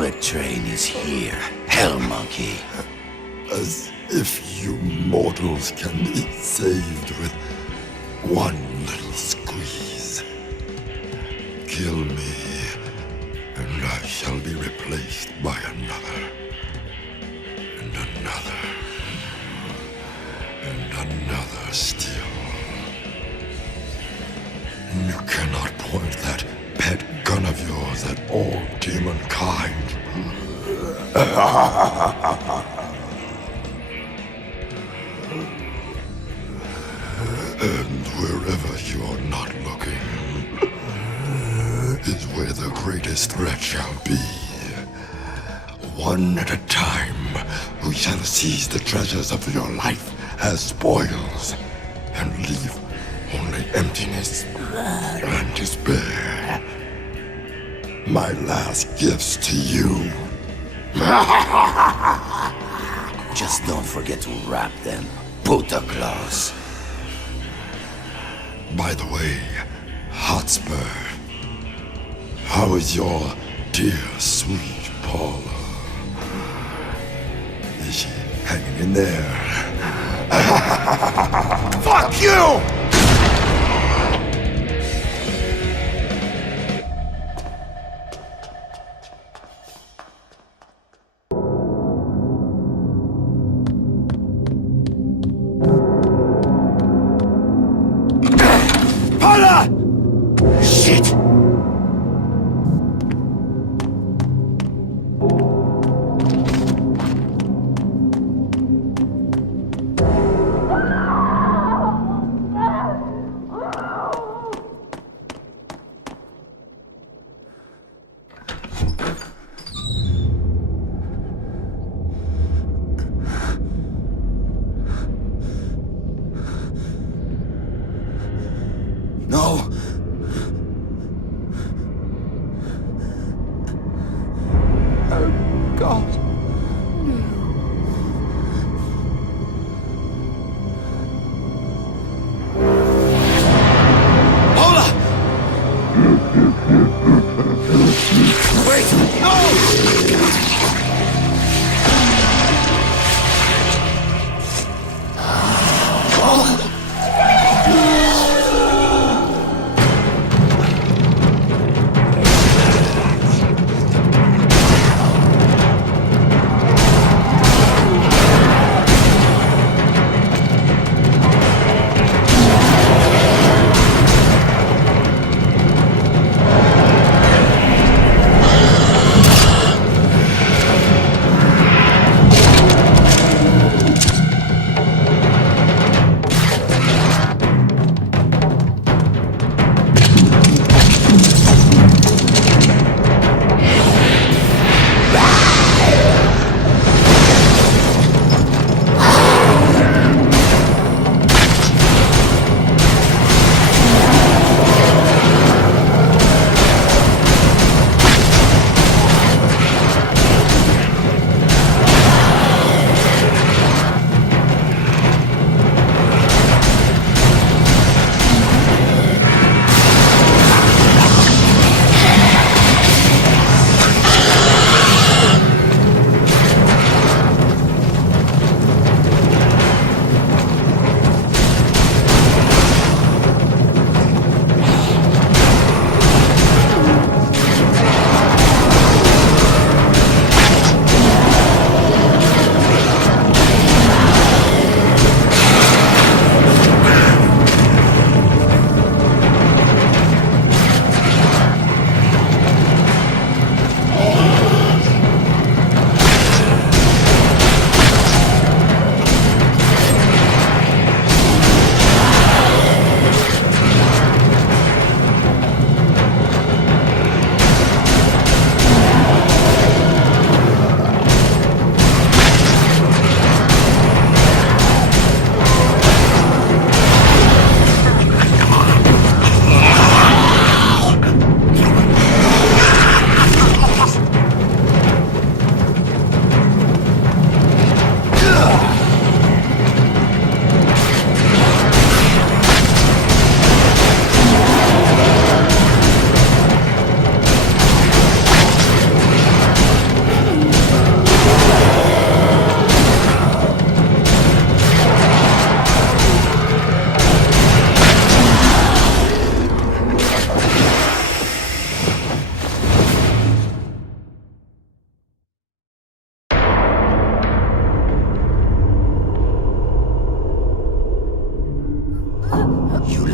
bullet train is here, hell monkey. As if you mortals can be saved with one little squeeze. Kill me, and I shall be replaced by another, and another, and another still. You cannot point that pet gun of yours at all demon kind. And wherever you're not looking is where the greatest threat shall be. One at a time, we shall seize the treasures of your life as spoils and leave only emptiness and despair. My last gifts to you. Just don't forget to wrap them, puta claws. By the way, Hotspur, how is your dear, sweet Paula? Is she hanging in there? Fuck you! Shit! No! God. Hold up! Wait! No!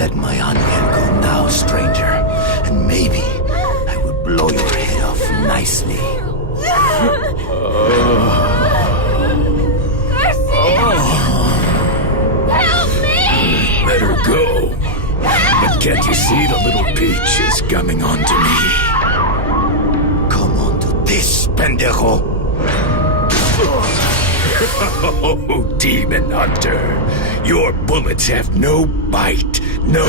Let my angel go now, stranger, and maybe I will blow your head off nicely. Help me! Let her go. But can't you see the little peach is coming on to me? Come on to this, pendejo! Oh, demon hunter. Your bullets have no bite, no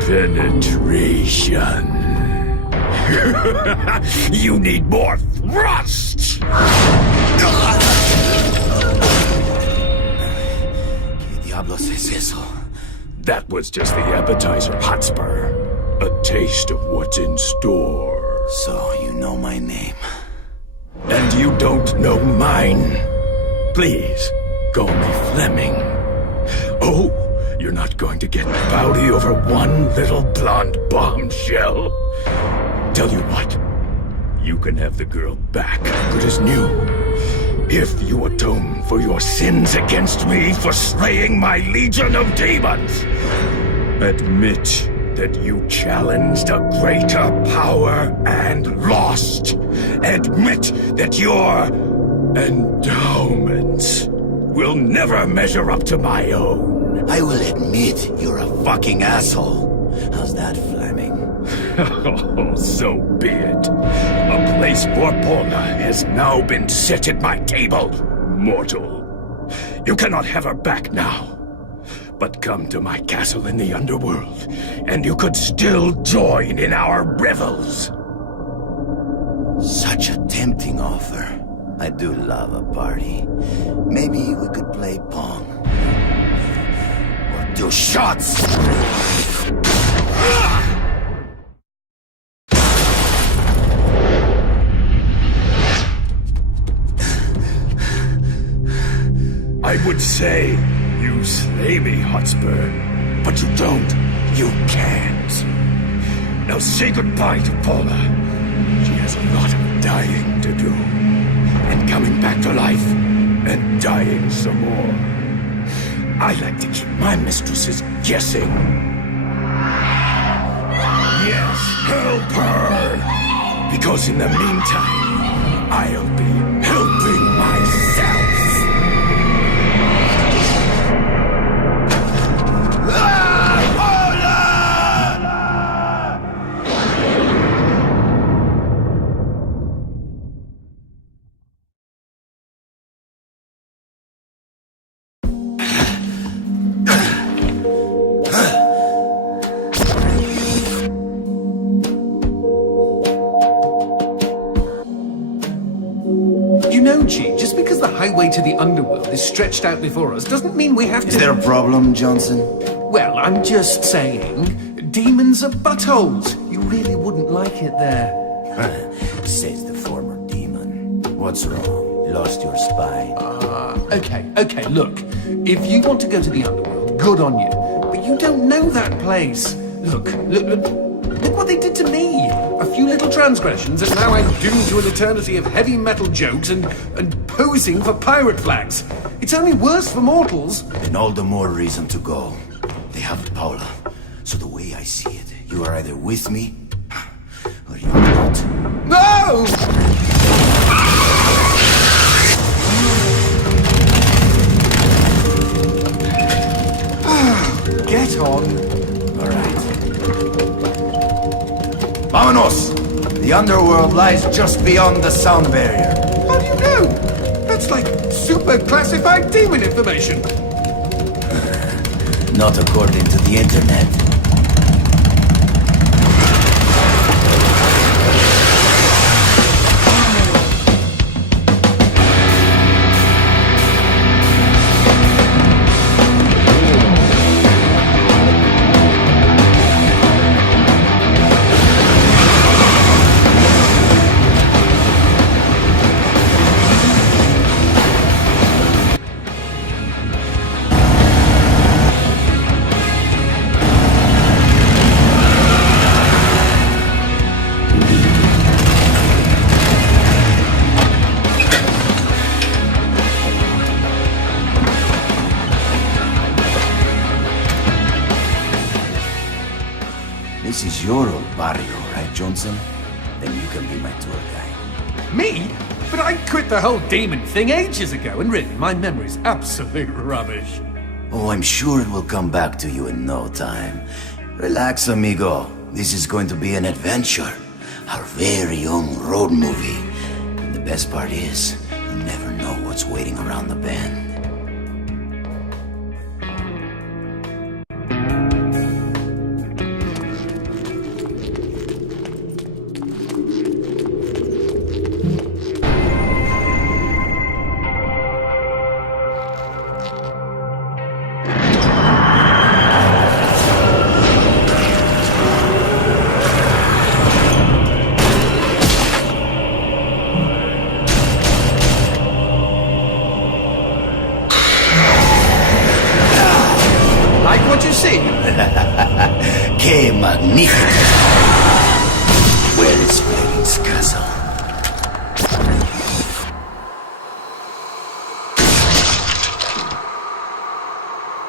penetration. You need more thrust! ¿Qué diablos es eso? That was just the appetizer, Hotspur. A taste of what's in store. So, you know my name. And you don't know mine. Please, call me Fleming. Oh, you're not going to get rowdy over one little blonde bombshell. Tell you what, you can have the girl back, good as new, if you atone for your sins against me for slaying my legion of demons. Admit that you challenged a greater power and lost. Admit that your endowments will never measure up to my own. I will admit you're a fucking asshole. How's that, Fleming? Oh, so be it. A place for Paula has now been set at my table, mortal. You cannot have her back now. But come to my castle in the underworld, and you could still join in our revels. Such a tempting offer. I do love a party. Maybe we could play pong. Or do shots! I would say you slay me, Hotspur, but you don't. You can't. Now say goodbye to Paula. She has a lot of dying to do. And coming back to life, and dying some more. I like to keep my mistresses guessing. Yes, help her! Because in the meantime, I'll be helping myself. Just because the highway to the underworld is stretched out before us doesn't mean we have to... Is there a problem, Johnson? Well, I'm just saying, demons are buttholes. You really wouldn't like it there. Says the former demon. What's wrong? Lost your spine? Okay, look. If you want to go to the underworld, good on you. But you don't know that place. Look what they did to me. A few little transgressions, and now I'm doomed to an eternity of heavy metal jokes and posing for pirate flags. It's only worse for mortals. Then all the more reason to go. They have Paula. So the way I see it, you are either with me, or you're not. No! Get on. All right. Vámonos! The underworld lies just beyond the sound barrier. How do you know? That's like super classified demon information. Not according to the internet. Johnson, then you can be my tour guide. Me? But I quit the whole demon thing ages ago, and really, my memory's absolute rubbish. Oh, I'm sure it will come back to you in no time. Relax, amigo. This is going to be an adventure. Our very own road movie. And the best part is, you never know what's waiting around the bend. ¡Qué magnífico! Where is Fleming's castle?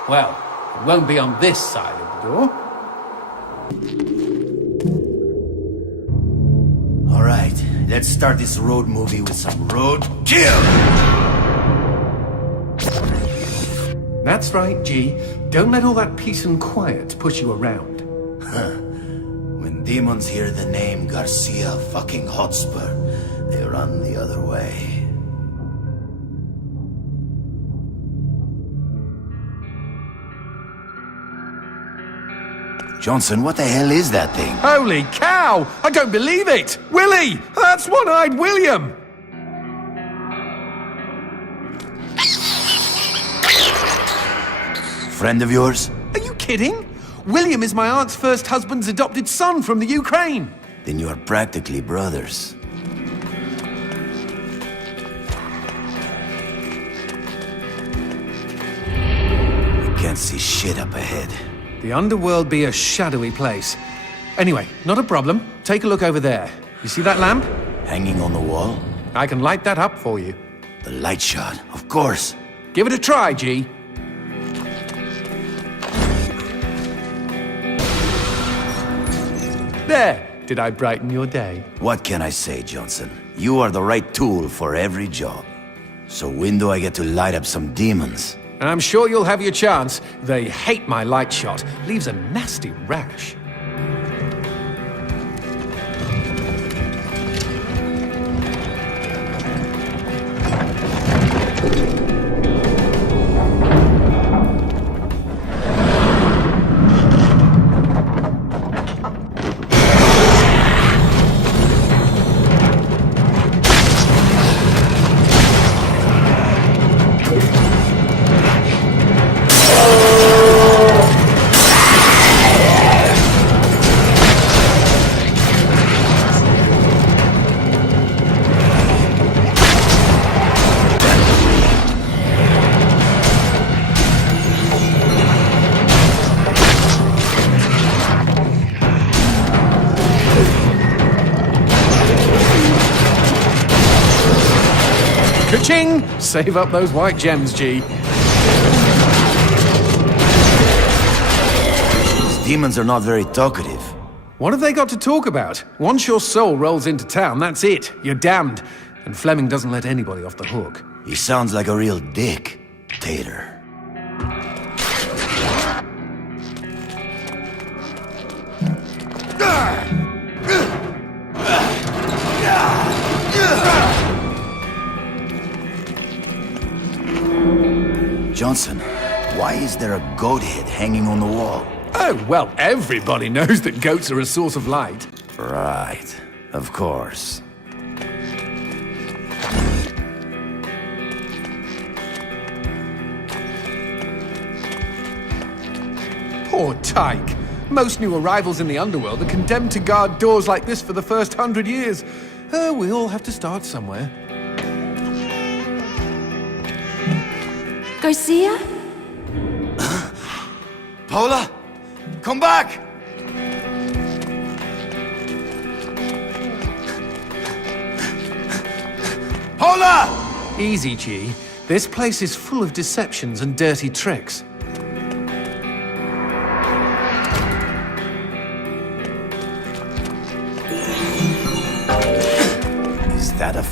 Well, it won't be on this side of the door. All right, let's start this road movie with some road kill! That's right, G. Don't let all that peace and quiet push you around. When demons hear the name Garcia fucking Hotspur, they run the other way. Johnson, what the hell is that thing? Holy cow! I don't believe it! Willie! That's One-Eyed William! Friend of yours? Are you kidding? William is my aunt's first husband's adopted son from the Ukraine. Then you are practically brothers. I can't see shit up ahead. The underworld be a shadowy place. Anyway, not a problem. Take a look over there. You see that lamp? Hanging on the wall? I can light that up for you. The light shot, of course. Give it a try, G. There! Did I brighten your day? What can I say, Johnson? You are the right tool for every job. So when do I get to light up some demons? I'm sure you'll have your chance. They hate my light shot. Leaves a nasty rash. Ka-ching! Save up those white gems, G. These demons are not very talkative. What have they got to talk about? Once your soul rolls into town, that's it. You're damned. And Fleming doesn't let anybody off the hook. He sounds like a real dick. Tater. Johnson, why is there a goat head hanging on the wall? Oh, well, everybody knows that goats are a source of light. Right, of course. Poor Tyke. Most new arrivals in the underworld are condemned to guard doors like this for the first 100 years. We all have to start somewhere. Garcia? Paula, come back! Paula! Easy, G. This place is full of deceptions and dirty tricks.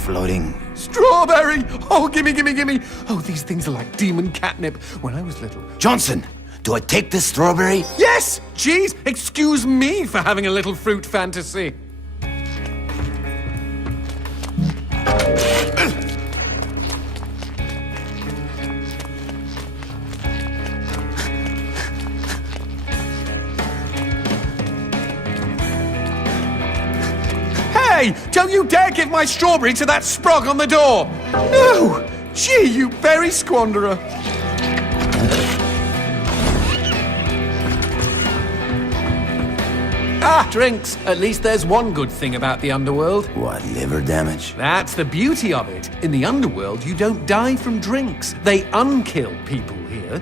floating. Strawberry! Oh, gimme! Oh, these things are like demon catnip. When I was little... Johnson, do I take this strawberry? Yes! Jeez, excuse me for having a little fruit fantasy. Hey! Don't you dare give my strawberry to that sprog on the door! No! Gee, you berry squanderer! Ah, drinks. At least there's one good thing about the underworld. What, liver damage? That's the beauty of it. In the underworld, you don't die from drinks. They unkill people here.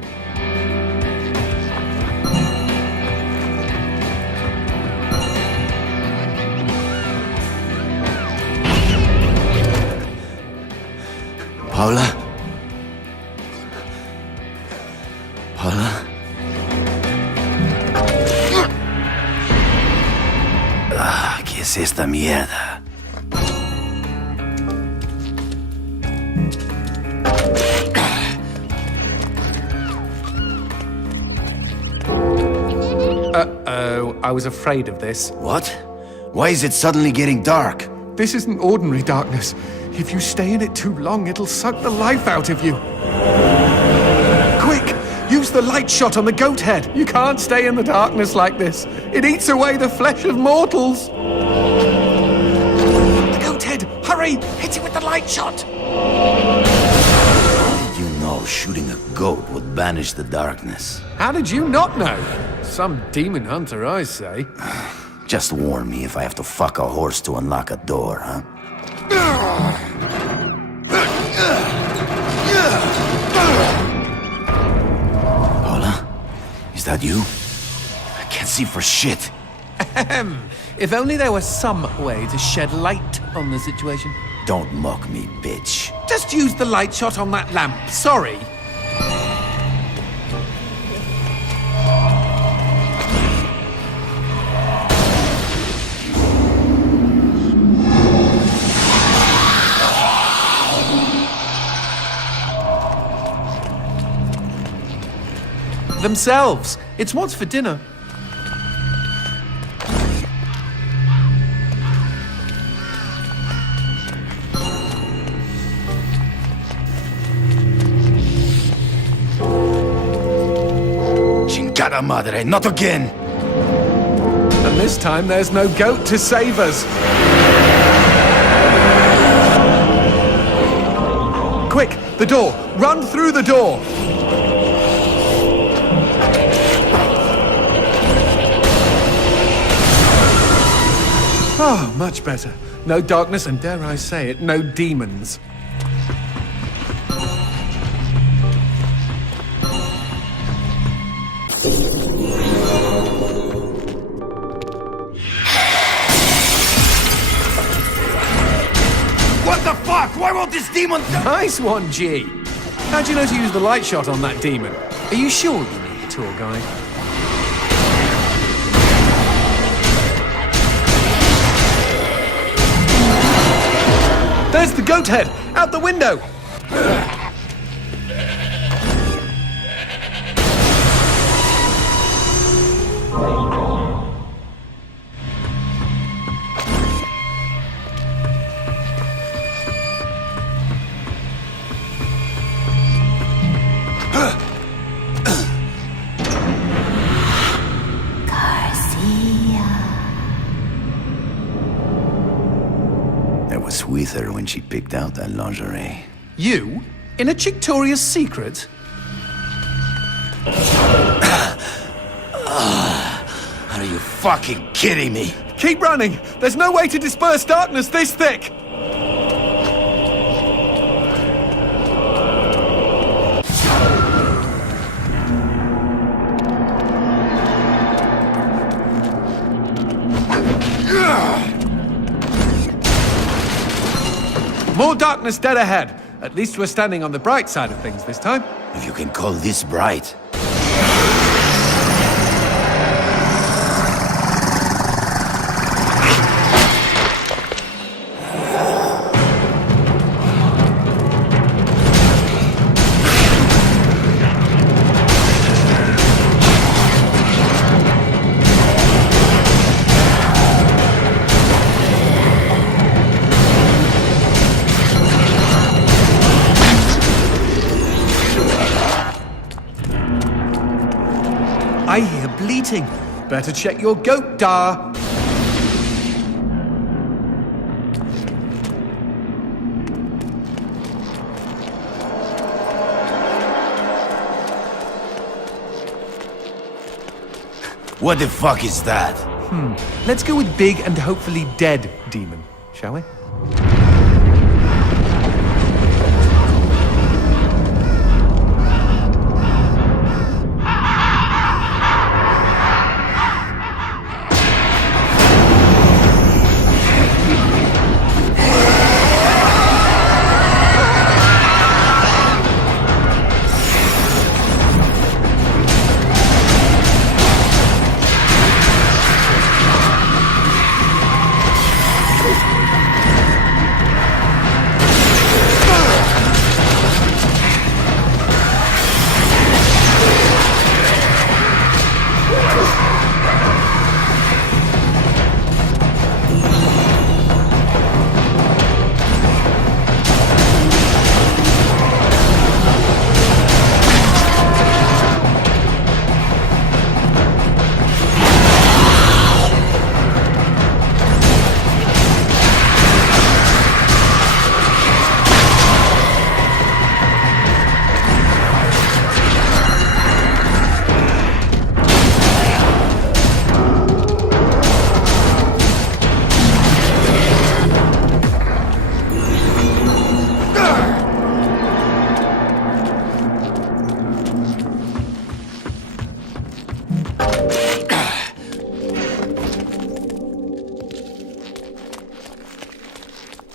Paula? Paula? Ah, ¿qué es esta mierda? Uh-oh, I was afraid of this. What? Why is it suddenly getting dark? This isn't ordinary darkness. If you stay in it too long, it'll suck the life out of you. Quick! Use the light shot on the goat head. You can't stay in the darkness like this. It eats away the flesh of mortals. The goat head! Hurry! Hit it with the light shot! You know shooting a goat would banish the darkness. How did you not know? Some demon hunter, I say. Just warn me if I have to fuck a horse to unlock a door, huh? Paula? Is that you? I can't see for shit. If only there was some way to shed light on the situation. Don't mock me, bitch. Just use the light shot on that lamp. Sorry. Themselves. It's what's for dinner. Chingada madre, not again! And this time there's no goat to save us. Quick, the door. Run through the door. Oh, much better. No darkness and, dare I say it, no demons. What the fuck? Why won't this demon... Nice one, G. How'd you know to use the light shot on that demon? Are you sure you need a tour guide? There's the goat head! Out the window! I was with her when she picked out that lingerie. You? In a Chictoria's secret? Are you fucking kidding me? Keep running! There's no way to disperse darkness this thick! More darkness dead ahead. At least we're standing on the bright side of things this time. If you can call this bright. I hear bleating. Better check your goat, Dar. What the fuck is that? Let's go with big and hopefully dead demon, shall we?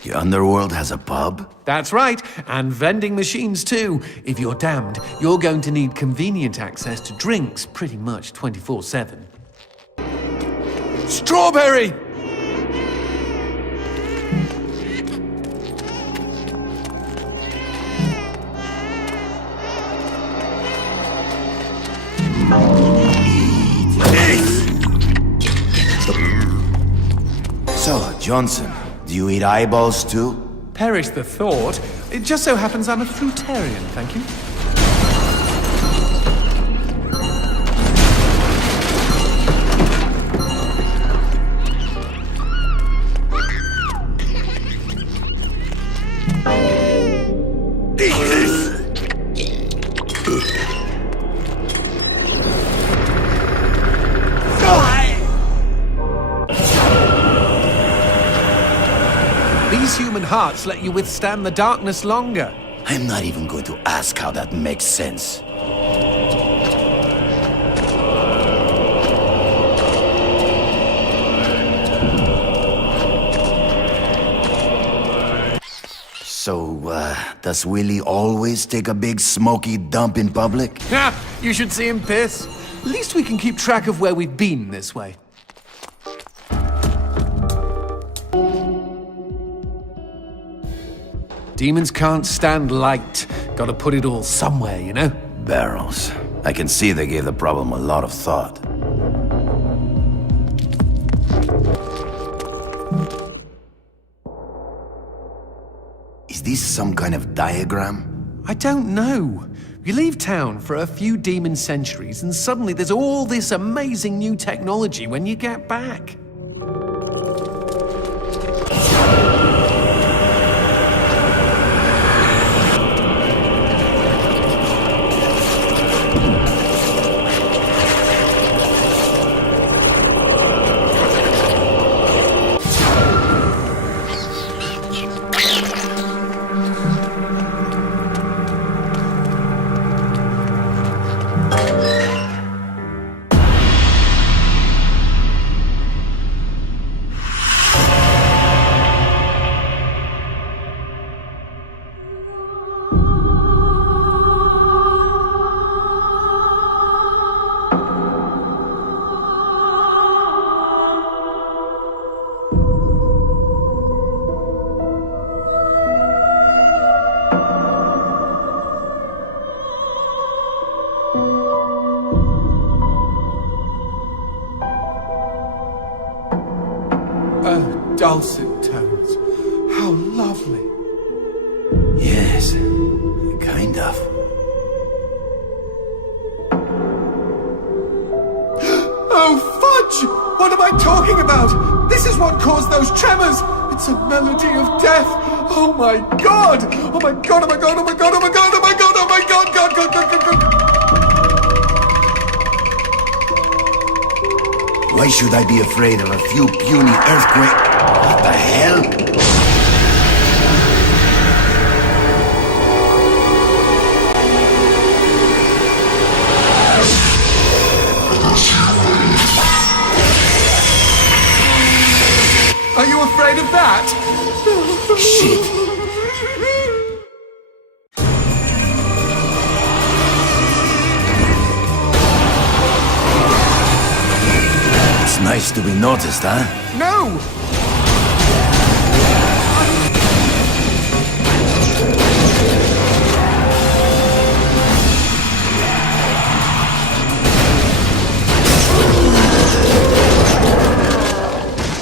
The underworld has a pub? That's right, and vending machines too. If you're damned, you're going to need convenient access to drinks pretty much 24/7. Strawberry! So, Johnson, do you eat eyeballs too? Perish the thought. It just so happens I'm a fruitarian, thank you. These human hearts let you withstand the darkness longer. I'm not even going to ask how that makes sense. So, does Willie always take a big smoky dump in public? Ha! You should see him piss. At least we can keep track of where we've been this way. Demons can't stand light. Gotta put it all somewhere, you know? Barrels. I can see they gave the problem a lot of thought. Is this some kind of diagram? I don't know. You leave town for a few demon centuries and suddenly there's all this amazing new technology when you get back. Oh, dulcet tones. How lovely. Yes, kind of. am I talking about? This is what caused those tremors. It's a melody of death. Oh my god! Oh my god! Oh my god! Oh my god! Oh my god! Oh my god! Oh my god! God! God! God! God! God! Why should I be afraid of a few puny earthquakes? What the hell? Are you afraid of that? Shit. It's nice to be noticed, huh? No!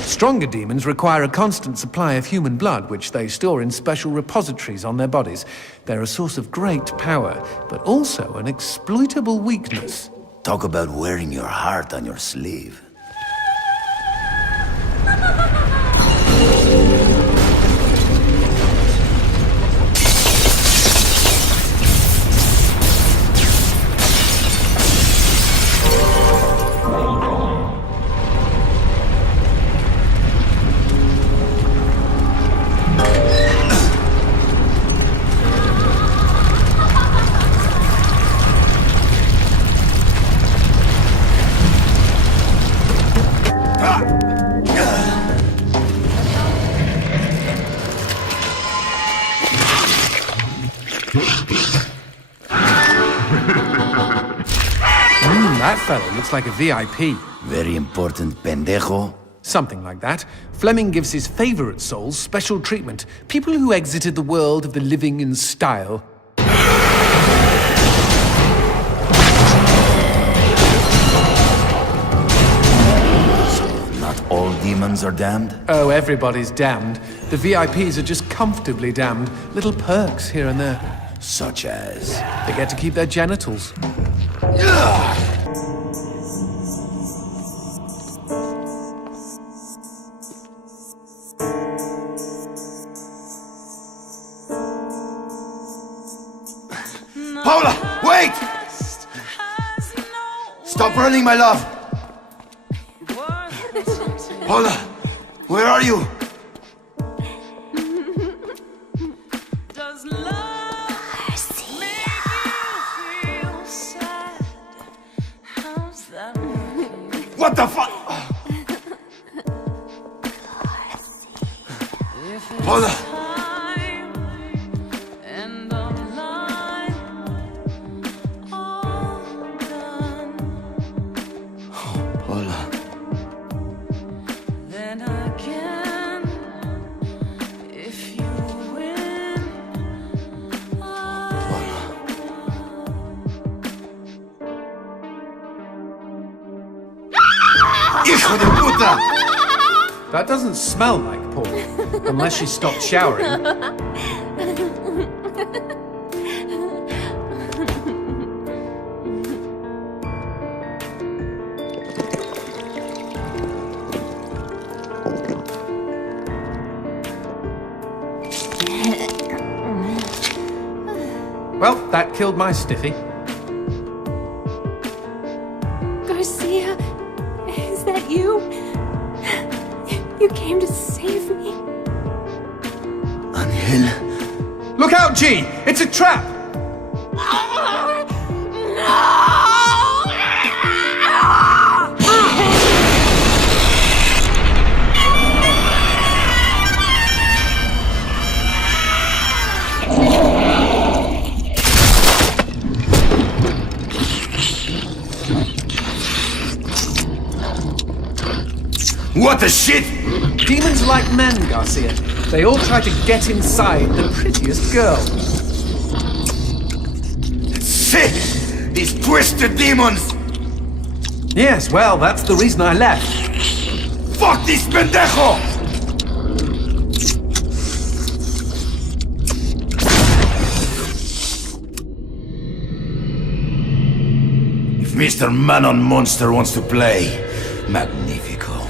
Stronger demons require a constant supply of human blood, which they store in special repositories on their bodies. They're a source of great power, but also an exploitable weakness. Talk about wearing your heart on your sleeve. That fellow looks like a VIP. Very important pendejo. Something like that. Fleming gives his favorite souls special treatment. People who exited the world of the living in style. Not all demons are damned? Oh, everybody's damned. The VIPs are just comfortably damned. Little perks here and there. Such as... They get to keep their genitals. Paula, wait! Stop running, my love! Paula, where are you? What the fuck? Paula! Hijo de puta! That doesn't smell like Paul, unless she stopped showering. Well, that killed my stiffy. Garcia, is that you? You came to save me. Angel? Look out, G! It's a trap! What the shit? Demons like men, Garcia. They all try to get inside the prettiest girl. Shit! These twisted demons! Yes, well, that's the reason I left. Fuck this pendejo! If Mr. Man-on-Monster wants to play, magnifico.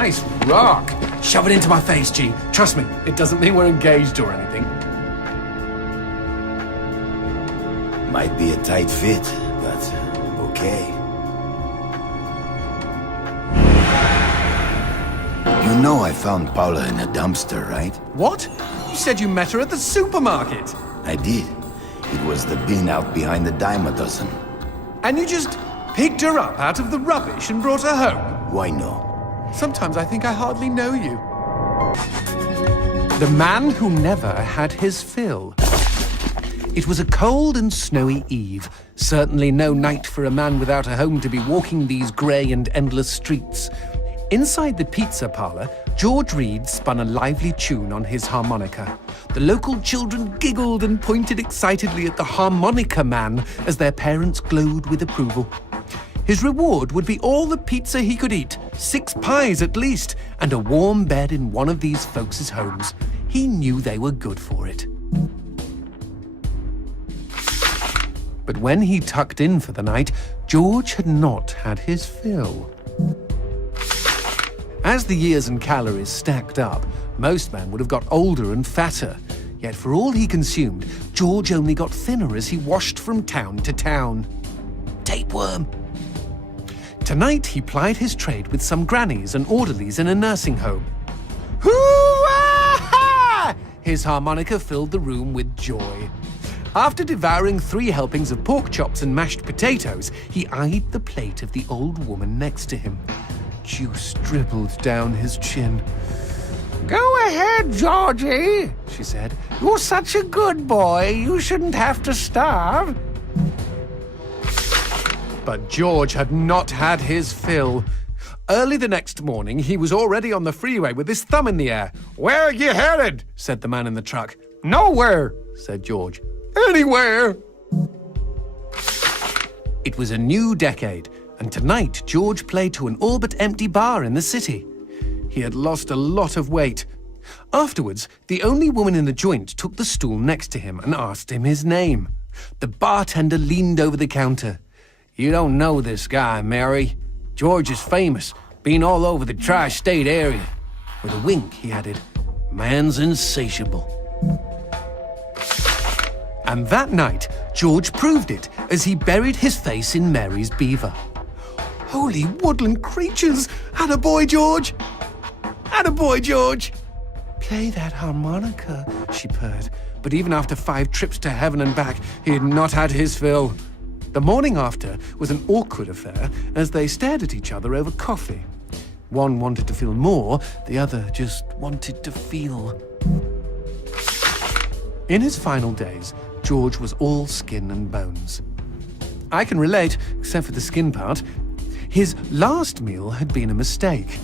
Nice rock. Shove it into my face, G. Trust me, it doesn't mean we're engaged or anything. Might be a tight fit, but okay. You know I found Paula in a dumpster, right? What? You said you met her at the supermarket. I did. It was the bin out behind the dime a dozen. And you just picked her up out of the rubbish and brought her home? Why no? Sometimes I think I hardly know you. The man who never had his fill. It was a cold and snowy eve. Certainly no night for a man without a home to be walking these grey and endless streets. Inside the pizza parlour, George Reed spun a lively tune on his harmonica. The local children giggled and pointed excitedly at the harmonica man as their parents glowed with approval. His reward would be all the pizza he could eat, 6 pies at least, and a warm bed in one of these folks' homes. He knew they were good for it. But when he tucked in for the night, George had not had his fill. As the years and calories stacked up, most men would have got older and fatter. Yet for all he consumed, George only got thinner as he washed from town to town. Tapeworm. Tonight he plied his trade with some grannies and orderlies in a nursing home. Hoo-ah! His harmonica filled the room with joy. After devouring 3 helpings of pork chops and mashed potatoes, he eyed the plate of the old woman next to him. Juice dribbled down his chin. "Go ahead, Georgie," she said. "You're such a good boy, you shouldn't have to starve." But George had not had his fill. Early the next morning, he was already on the freeway with his thumb in the air. "Where are you headed?" said the man in the truck. "Nowhere," said George. "Anywhere." It was a new decade, and tonight George played to an all but empty bar in the city. He had lost a lot of weight. Afterwards, the only woman in the joint took the stool next to him and asked him his name. The bartender leaned over the counter. "You don't know this guy, Mary. George is famous, been all over the tri-state area." With a wink, he added, "Man's insatiable." And that night, George proved it as he buried his face in Mary's beaver. Holy woodland creatures! Attaboy, George! Attaboy, George! "Play that harmonica," she purred. But even after 5 trips to heaven and back, he had not had his fill. The morning after was an awkward affair as they stared at each other over coffee. One wanted to feel more, the other just wanted to feel. In his final days, George was all skin and bones. I can relate, except for the skin part. His last meal had been a mistake.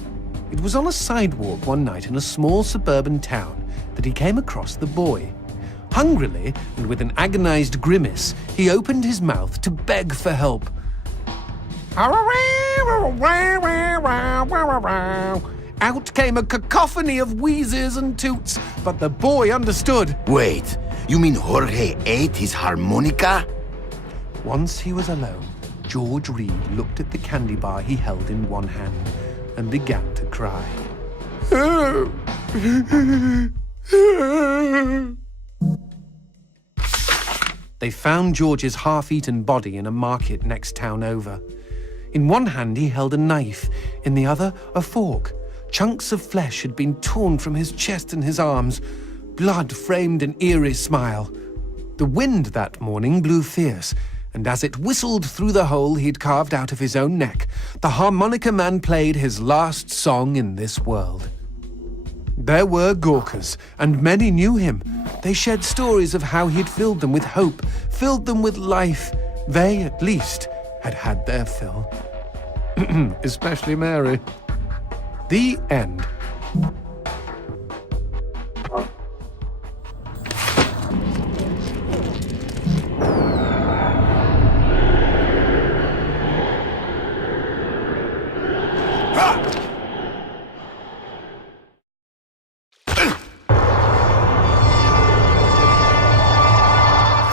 It was on a sidewalk one night in a small suburban town that he came across the boy. Hungrily, and with an agonized grimace, he opened his mouth to beg for help. Out came a cacophony of wheezes and toots, but the boy understood. Wait, you mean Jorge ate his harmonica? Once he was alone, George Reed looked at the candy bar he held in one hand and began to cry. They found George's half-eaten body in a market next town over. In one hand he held a knife, in the other a fork. Chunks of flesh had been torn from his chest and his arms. Blood framed an eerie smile. The wind that morning blew fierce, and as it whistled through the hole he'd carved out of his own neck, the harmonica man played his last song in this world. There were Gawkers, and many knew him. They shared stories of how he'd filled them with hope, filled them with life. They, at least, had had their fill. Especially Mary. The end.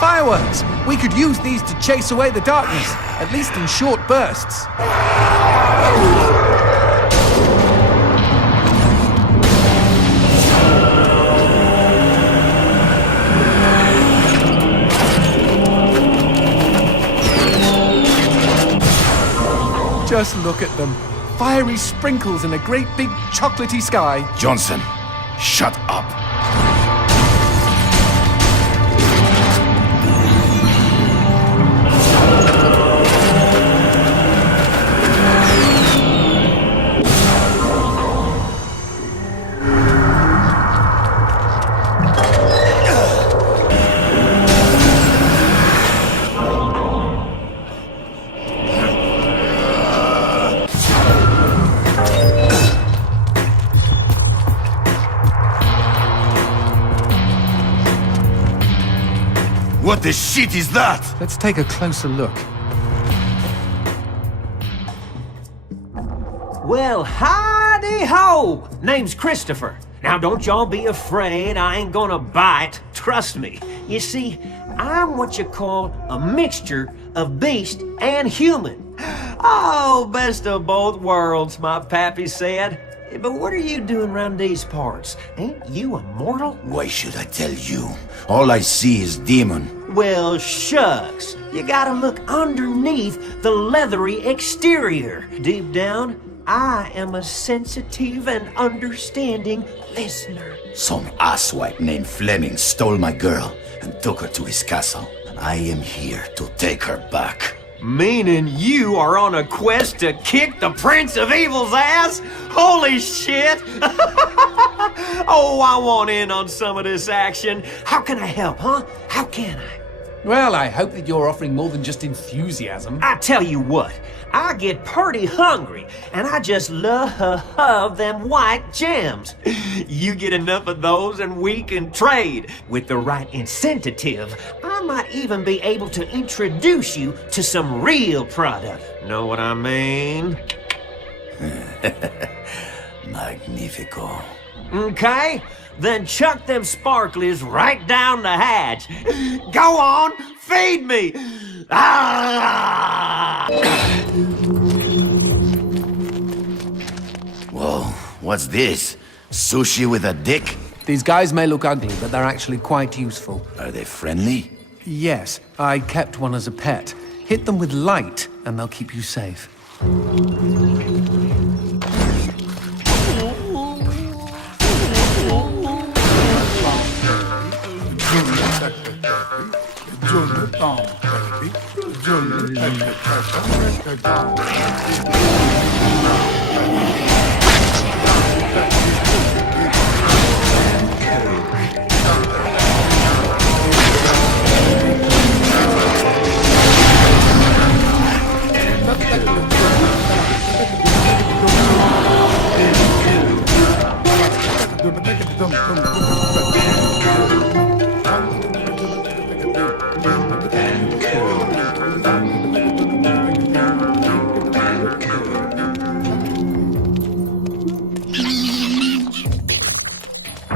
Fireworks! We could use these to chase away the darkness, at least in short bursts. Just look at them. Fiery sprinkles in a great big chocolatey sky. Johnson, shut up. What the shit is that? Let's take a closer look. Well, howdy-ho! Name's Christopher. Now, don't y'all be afraid, I ain't gonna bite. Trust me. You see, I'm what you call a mixture of beast and human. Oh, best of both worlds, my pappy said. But what are you doing around these parts? Ain't you immortal? Why should I tell you? All I see is demon. Well, shucks. You gotta look underneath the leathery exterior. Deep down, I am a sensitive and understanding listener. Some asswipe named Fleming stole my girl and took her to his castle. I am here to take her back. Meaning you are on a quest to kick the Prince of Evil's ass? Holy shit! Oh, I want in on some of this action. How can I help, huh? How can I? Well, I hope that you're offering more than just enthusiasm. I tell you what, I get pretty hungry, and I just love them white gems. You get enough of those and we can trade. With the right incentive, I might even be able to introduce you to some real product. Know what I mean? Magnifico. Okay, then chuck them sparklies right down the hatch. Go on, feed me! Ah! Whoa, what's this? Sushi with a dick? These guys may look ugly, but they're actually quite useful. Are they friendly? Yes, I kept one as a pet. Hit them with light, and they'll keep you safe.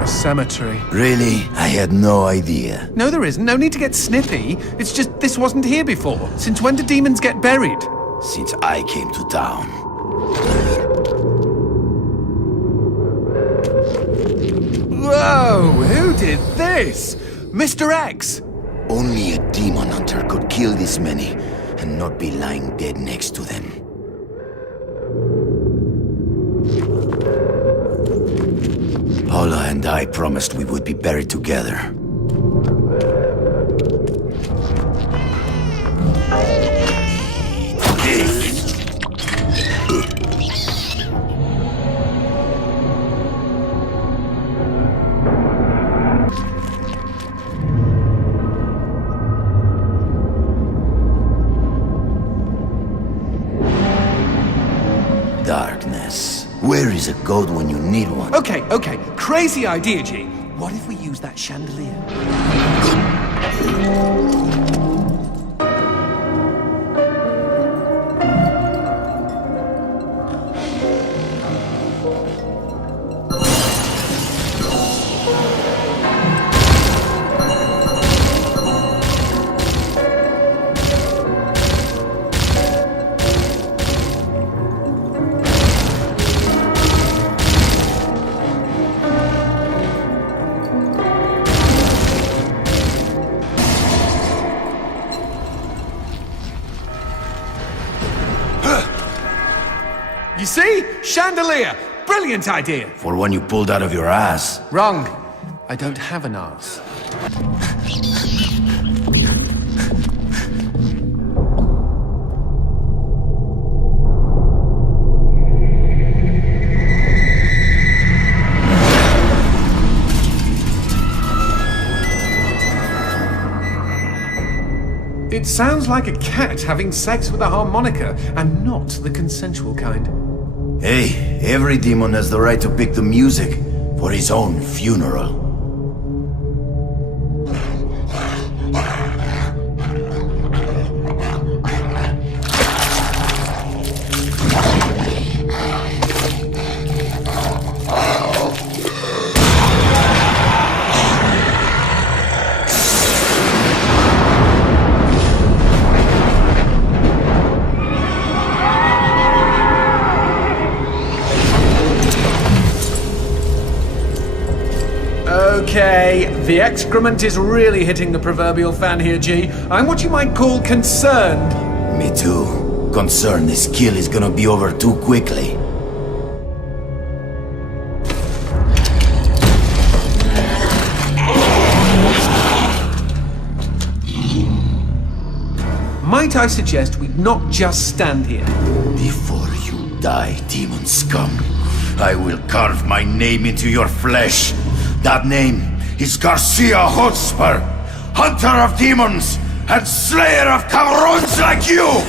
Cemetery. Really? I had no idea. No, there isn't. No need to get snippy. It's just this wasn't here before. Since when do demons get buried? Since I came to town. Whoa! Who did this? Mr. X! Only a demon hunter could kill this many and not be lying dead next to them. Paula and I promised we would be buried together. Darkness. Where is a goat when you need one? Okay. Crazy idea, G. What if we use that chandelier? You see? Chandelier! Brilliant idea! For one you pulled out of your ass. Wrong. I don't have an arse. It sounds like a cat having sex with a harmonica, and not the consensual kind. Hey, every demon has the right to pick the music for his own funeral. Okay, the excrement is really hitting the proverbial fan here, G. I'm what you might call concerned. Me too. Concerned this kill is gonna be over too quickly. Might I suggest we not just stand here? Before you die, demon scum, I will carve my name into your flesh. That name is Garcia Hotspur, hunter of demons and slayer of cabrons like you!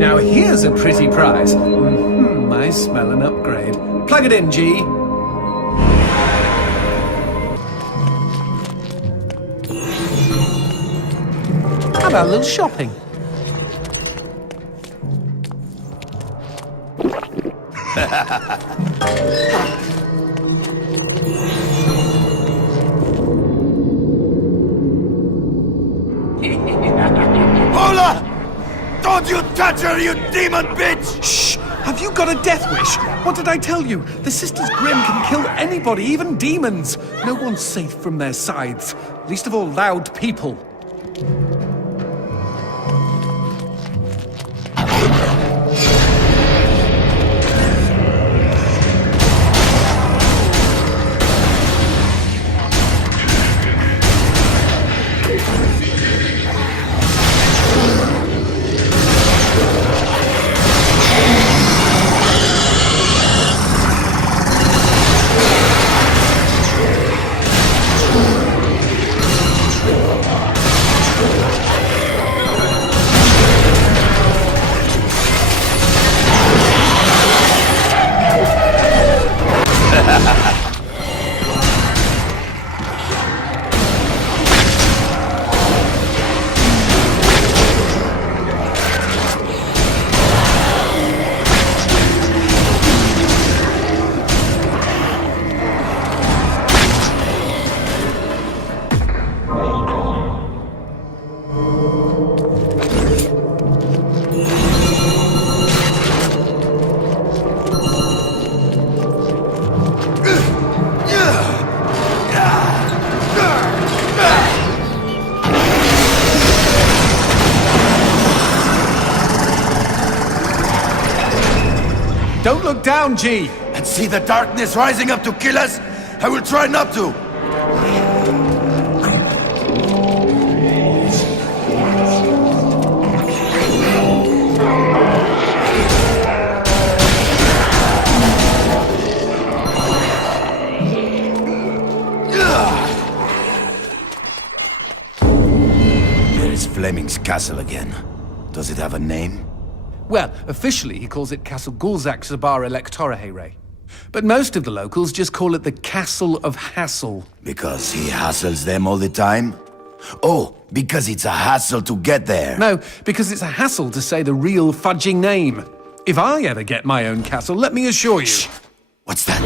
Now here's a pretty prize. I smell an upgrade. Plug it in, G. How about a little shopping? Don't you touch her, you demon bitch! Shh! Have you got a death wish? What did I tell you? The Sisters Grimm can kill anybody, even demons. No one's safe from their sides. Least of all loud people. Don't look down, G! And see the darkness rising up to kill us? I will try not to. There is Fleming's castle again. Does it have a name? Well, officially he calls it Castle Gulzak Zabar Electorahere. But most of the locals just call it the Castle of Hassle. Because he hassles them all the time? Oh, because it's a hassle to get there. No, because it's a hassle to say the real fudging name. If I ever get my own castle, let me assure you... Shh. What's that?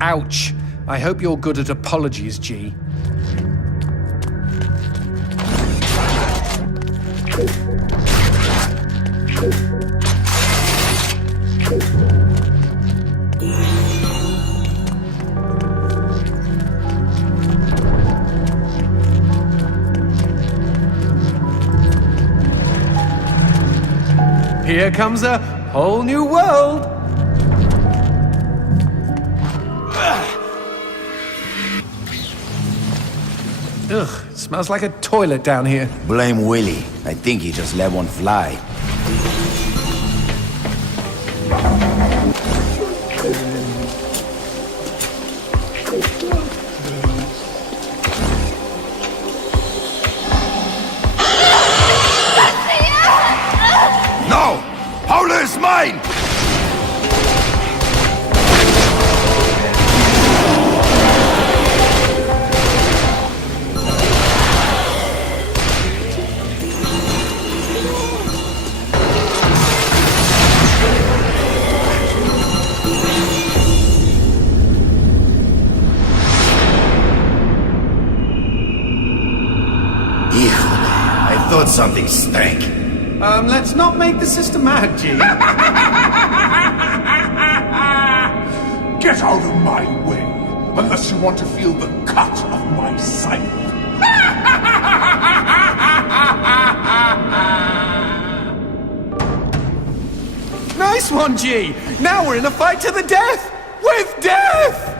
Ouch. I hope you're good at apologies, G. Here comes a whole new world. Ugh, it smells like a toilet down here. Blame Willie. I think he just let one fly. No! Howler is mine! I thought something stank. Let's not make the sister mad, G. Get out of my way, unless you want to feel the cut of my scythe. Nice one, G! Now we're in a fight to the death! With death!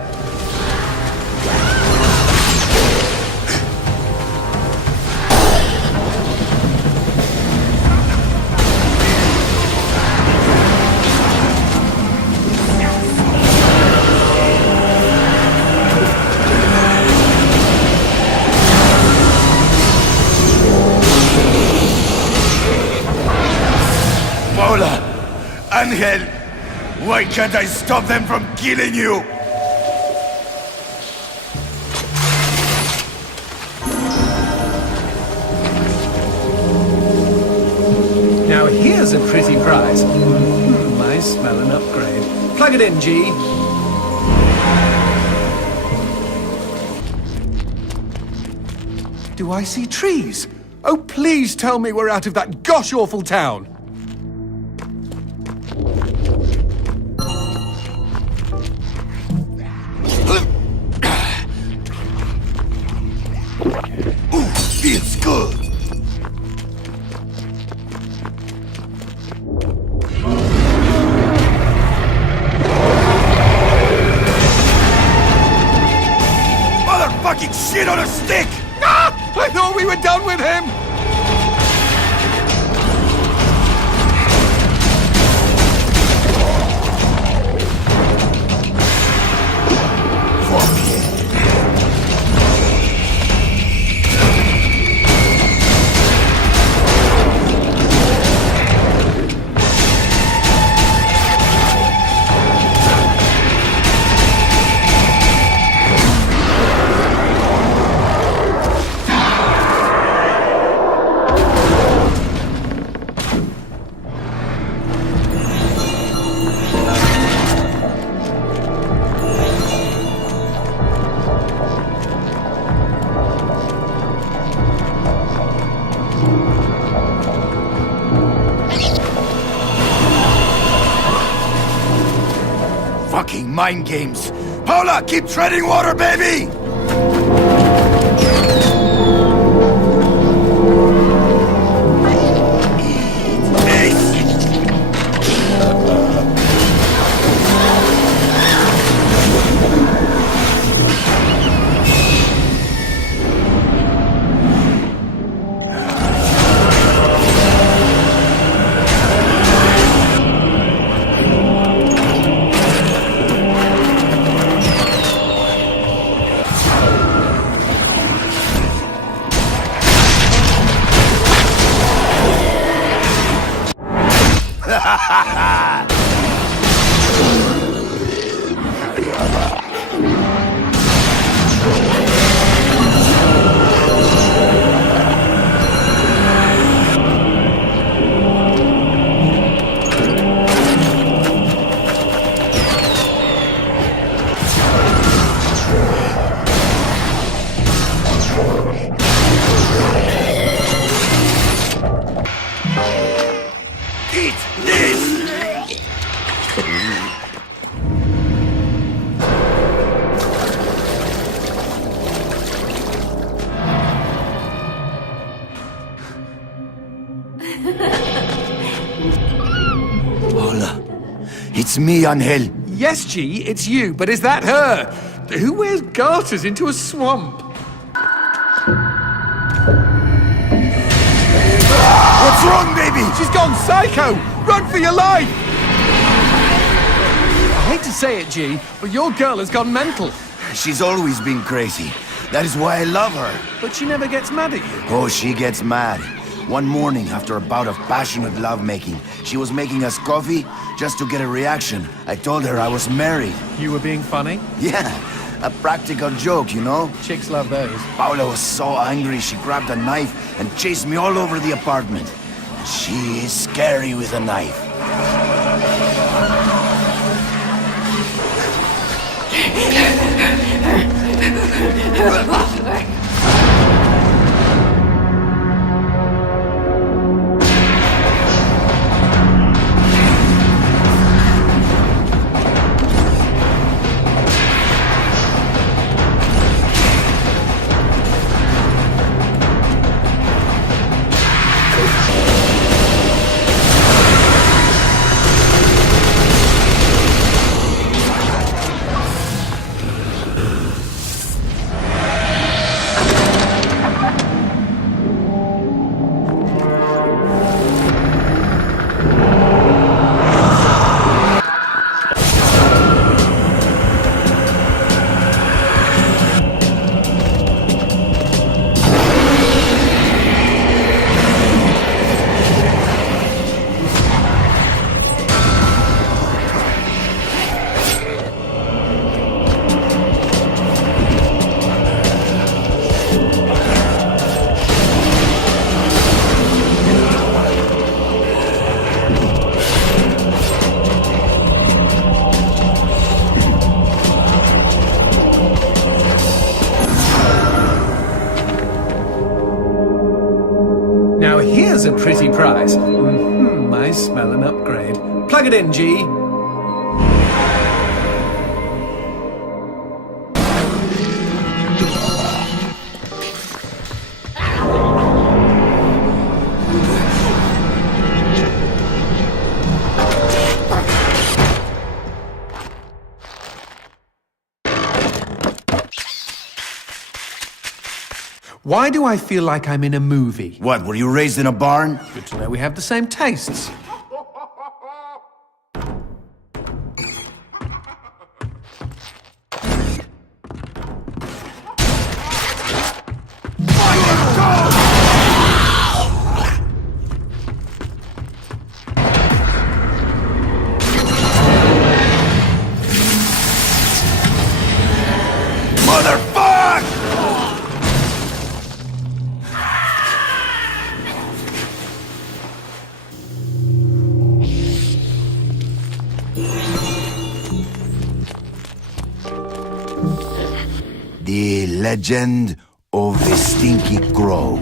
Paula! Angel! Why can't I stop them from killing you? Now here's a pretty prize. I smell an upgrade. Plug it in, G. Do I see trees? Oh, please tell me we're out of that gosh-awful town. Ooh, feels good. Motherfucking shit on a stick! Ah! I thought we were done with him! Fucking mind games. Paula, keep treading water, baby! Eat this! Hola. It's me, Angel. Yes, G, it's you, but is that her? Who wears garters into a swamp? What's wrong, baby? She's gone psycho! Run for your life! I hate to say it, G, but your girl has gone mental. She's always been crazy. That is why I love her. But she never gets mad at you. Oh, she gets mad. One morning, after a bout of passionate lovemaking, she was making us coffee just to get a reaction. I told her I was married. You were being funny? Yeah, a practical joke, you know? Chicks love those. Paula was so angry she grabbed a knife and chased me all over the apartment. She is scary with a knife. Now here's a pretty prize. I smell an upgrade. Plug it in, G. Why do I feel like I'm in a movie? What, were you raised in a barn? Good to know we have the same tastes. The legend of the stinky crow.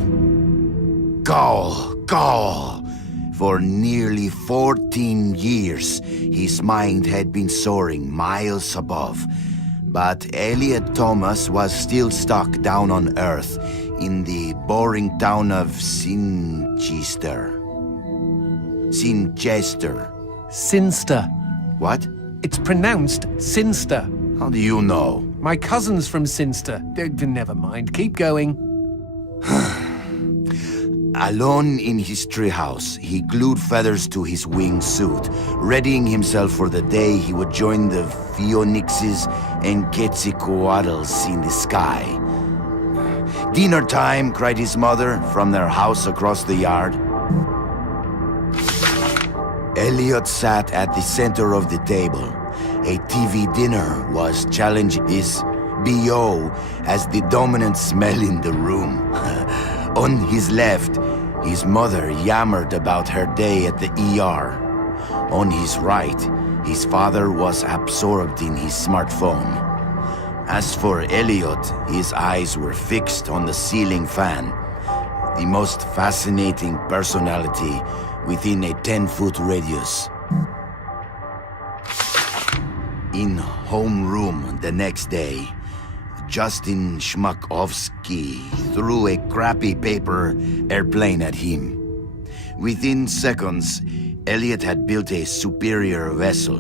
Caw, caw. For nearly 14 years, his mind had been soaring miles above. But Elliot Thomas was still stuck down on Earth in the boring town of Sinchester. Sinster. What? It's pronounced Sinster. How do you know? My cousin's from Sinster. Never mind, keep going. Alone in his treehouse, he glued feathers to his wingsuit, readying himself for the day he would join the Phoenixes and Quetzalcoatlus in the sky. "Dinner time," cried his mother from their house across the yard. Elliot sat at the center of the table. A TV dinner was challenging his BO as the dominant smell in the room. On his left, his mother yammered about her day at the ER. On his right, his father was absorbed in his smartphone. As for Elliot, his eyes were fixed on the ceiling fan, the most fascinating personality within a 10-foot radius. In homeroom the next day, Justin Schmakovsky threw a crappy paper airplane at him. Within seconds, Elliot had built a superior vessel.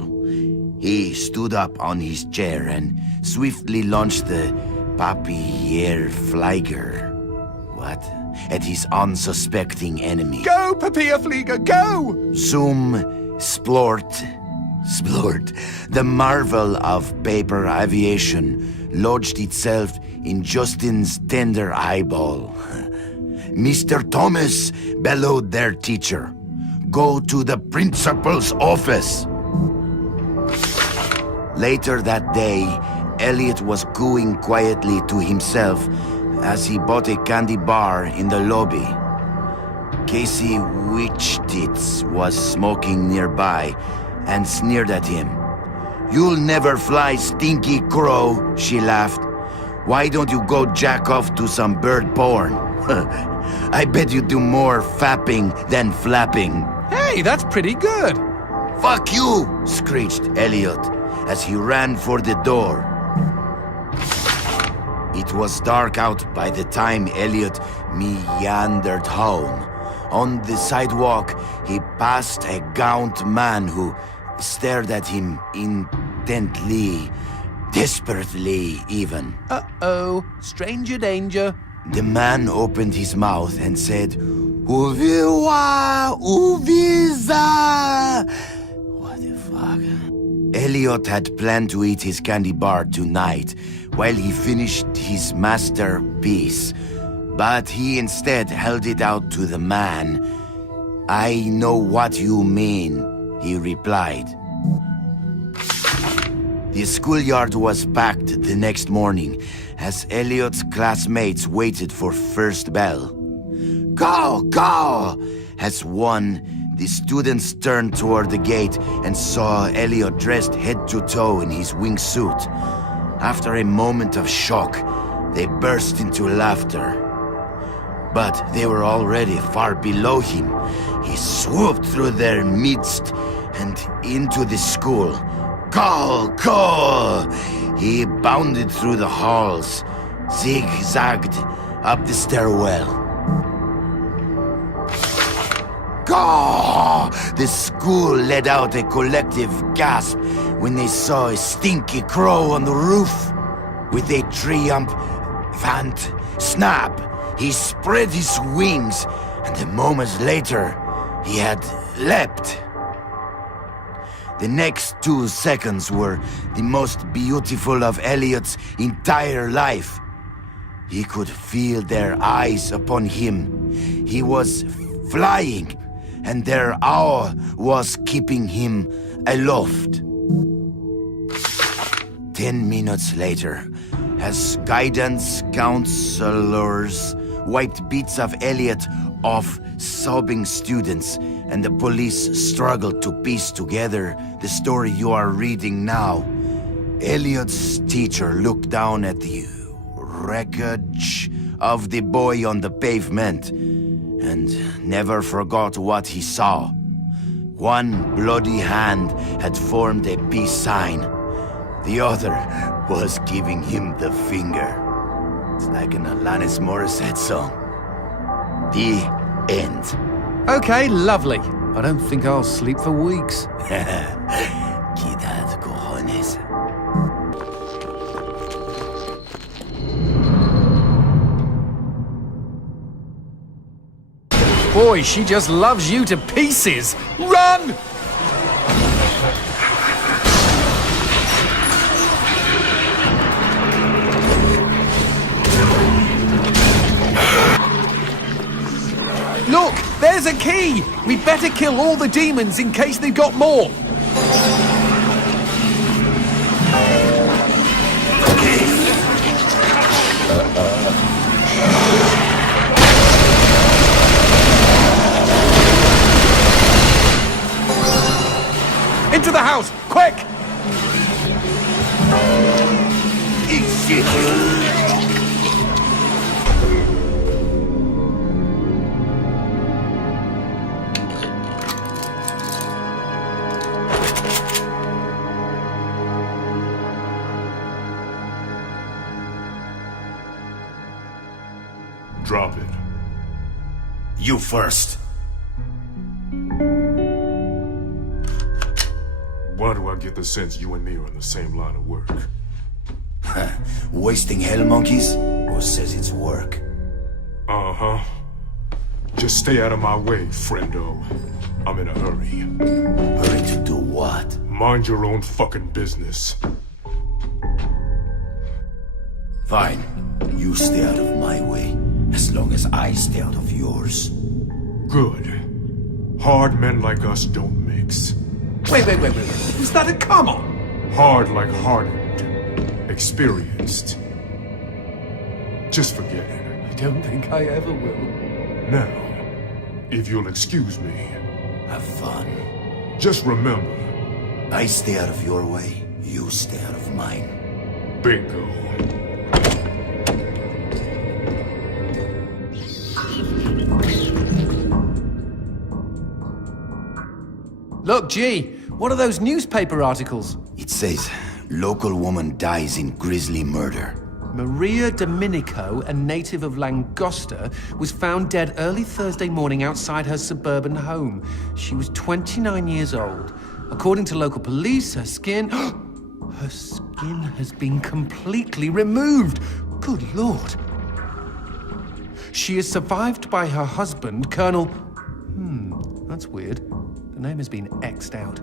He stood up on his chair and swiftly launched the Papierflieger. What? At his unsuspecting enemy. Go, Papierflieger, go! Zoom, splort, the marvel of paper aviation lodged itself in Justin's tender eyeball. "Mr. Thomas," bellowed their teacher, "go to the principal's office." Later that day, Elliot was cooing quietly to himself as he bought a candy bar in the lobby. Casey Wichtitz was smoking nearby and sneered at him. "You'll never fly, stinky crow," she laughed. "Why don't you go jack off to some bird porn? I bet you do more fapping than flapping." Hey, that's pretty good. "Fuck you!" screeched Elliot as he ran for the door. It was dark out by the time Elliot meandered home. On the sidewalk, he passed a gaunt man who stared at him intently, desperately even. Uh-oh, stranger danger. The man opened his mouth and said, "Uviwa, uviza." What the fuck? Elliot had planned to eat his candy bar tonight while he finished his masterpiece, but he instead held it out to the man. "I know what you mean," he replied. The schoolyard was packed the next morning as Elliot's classmates waited for first bell. "Go, go!" As one, the students turned toward the gate and saw Elliot dressed head to toe in his wingsuit. After a moment of shock, they burst into laughter. but they were already far below him. He swooped through their midst and into the school. Go, go! He bounded through the halls, zigzagged up the stairwell. Go! The school let out a collective gasp when they saw a stinky crow on the roof. With a triumphant snap, he spread his wings, and a moment later, he had leapt. The next 2 seconds were the most beautiful of Elliot's entire life. He could feel their eyes upon him. He was flying, and their awe was keeping him aloft. 10 minutes later, as guidance counselors wiped bits of Elliot off sobbing students, and the police struggled to piece together the story you are reading now, Elliot's teacher looked down at the wreckage of the boy on the pavement and never forgot what he saw. One bloody hand had formed a peace sign. The other was giving him the finger. It's like an Alanis Morissette song. The end. Okay, lovely. I don't think I'll sleep for weeks. Quitad cojones. Boy, she just loves you to pieces. Run! Look, there's a key! We'd better kill all the demons in case they've got more. Into the house, quick! Eat shit! Drop it. You first. Why do I get the sense you and me are in the same line of work? Wasting hell monkeys? Who says it's work? Uh-huh. Just stay out of my way, friendo. I'm in a hurry. Hurry to do what? Mind your own fucking business. Fine. You stay out of my way, as long as I stay out of yours. Good. Hard men like us don't mix. Wait. Is that a come on? Hard like hardened. Experienced. Just forget it. I don't think I ever will. Now, if you'll excuse me, Have fun. just remember, I stay out of your way, you stay out of mine. bingo. Look, G, what are those newspaper articles? It says, local woman dies in grisly murder. Maria Domenico, a native of Langosta, was found dead early Thursday morning outside her suburban home. She was 29 years old. According to local police, her skin has been completely removed. Good Lord. She is survived by her husband, Colonel... that's weird. The name has been X'd out.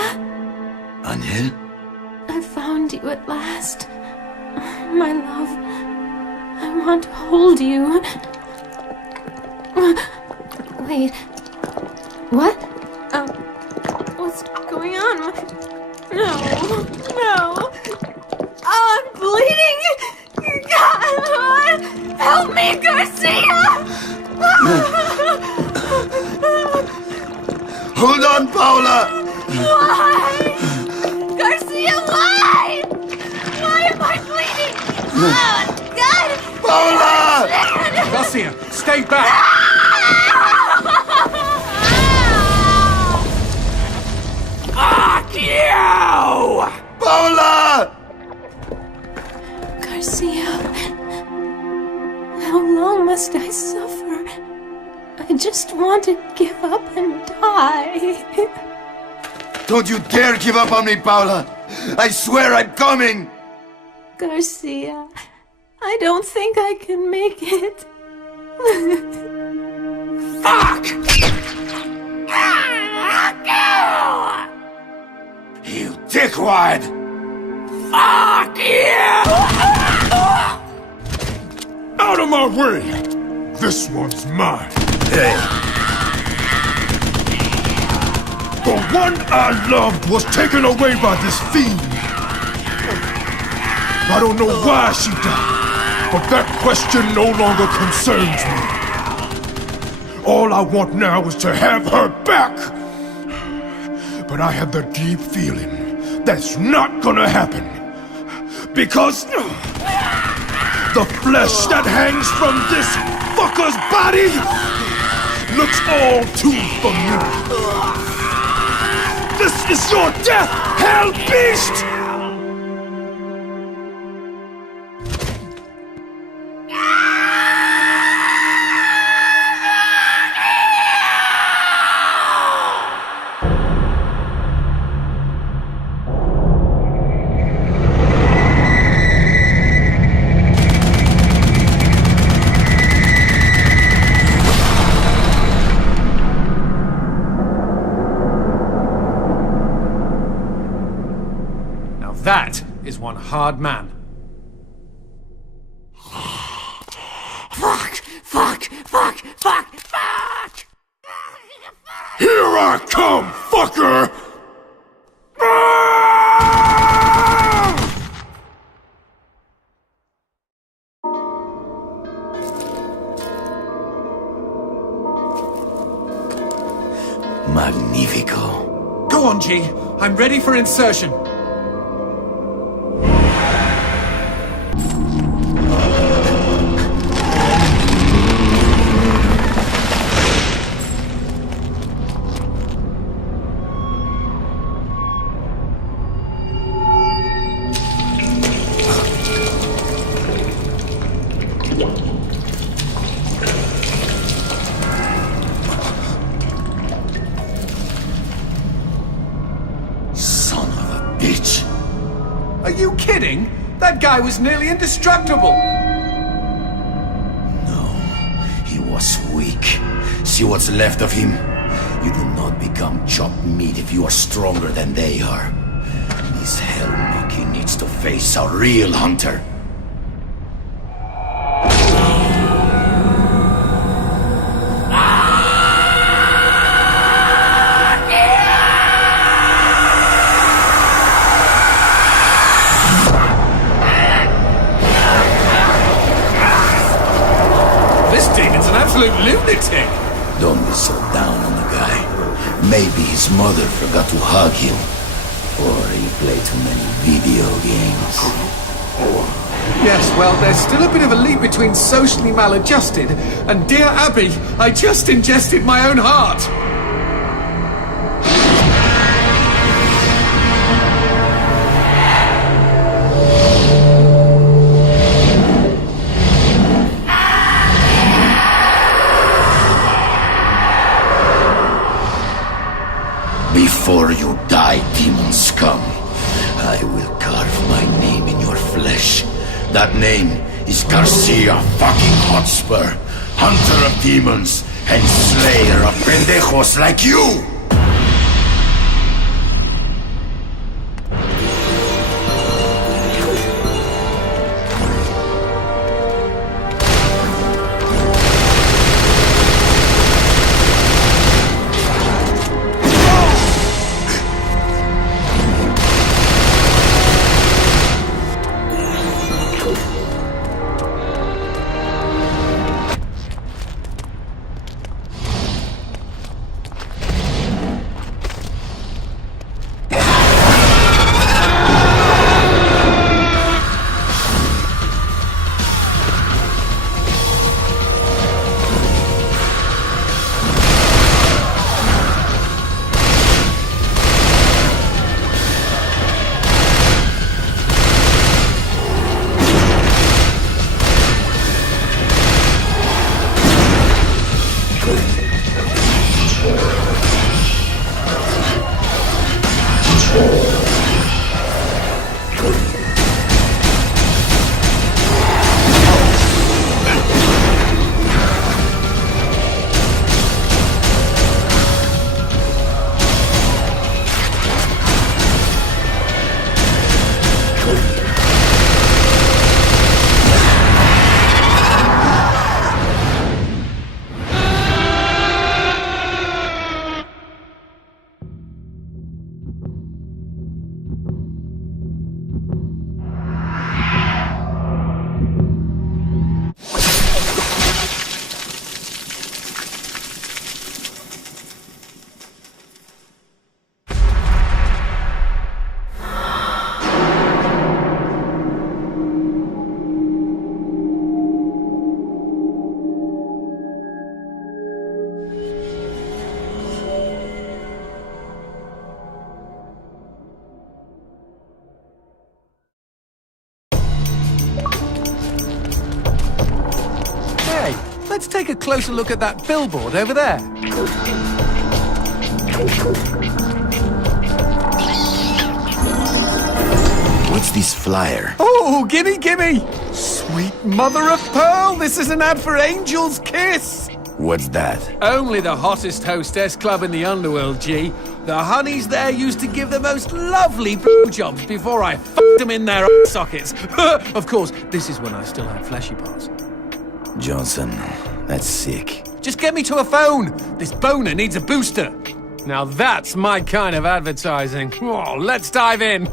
Garcia, Angel? I found you at last. My love, I want to hold you. Wait. What? What's going on? No. Oh, I'm bleeding! God, help me, Garcia! Hold on, Paula! Why? Garcia, why? Why am I bleeding? Oh, God! Paula! Garcia, stay back! Fuck you! Paula! Garcia, how long must I suffer? I just want to give up and die. Don't you dare give up on me, Paula! I swear I'm coming! Garcia, I don't think I can make it. Fuck! You dickwad! Fuck you! Out of my way! This one's mine. Hey, The one I loved was taken away by this fiend. I don't know why she died, but that question no longer concerns me. All I want now is to have her back. But I have the deep feeling that's not gonna happen. Because the flesh that hangs from this fucker's body looks all too familiar. This is your death, hell beast! That is one hard man. Fuck! Here I come, fucker! Magnifico. Go on, G. I'm ready for insertion. Are you kidding? That guy was nearly indestructible! No, he was weak. See what's left of him? You do not become chopped meat if you are stronger than they are. This hell monkey needs to face a real hunter. Lunatic! Don't be so down on the guy. Maybe his mother forgot to hug him. Or he played too many video games. Yes, well, there's still a bit of a leap between socially maladjusted and dear Abby, I just ingested my own heart! Before you die, demon scum, I will carve my name in your flesh. That name is Garcia fucking Hotspur, hunter of demons and slayer of pendejos like you! Let's take a closer look at that billboard over there. What's this flyer? Oh, gimme, gimme! Sweet mother of pearl, this is an ad for Angel's Kiss! What's that? Only the hottest hostess club in the underworld, G. The honeys there used to give the most lovely blowjobs before I f***ed them in their sockets. Of course, this is when I still had fleshy parts. Johnson, that's sick. Just get me to a phone! This boner needs a booster! Now that's my kind of advertising. Oh, let's dive in!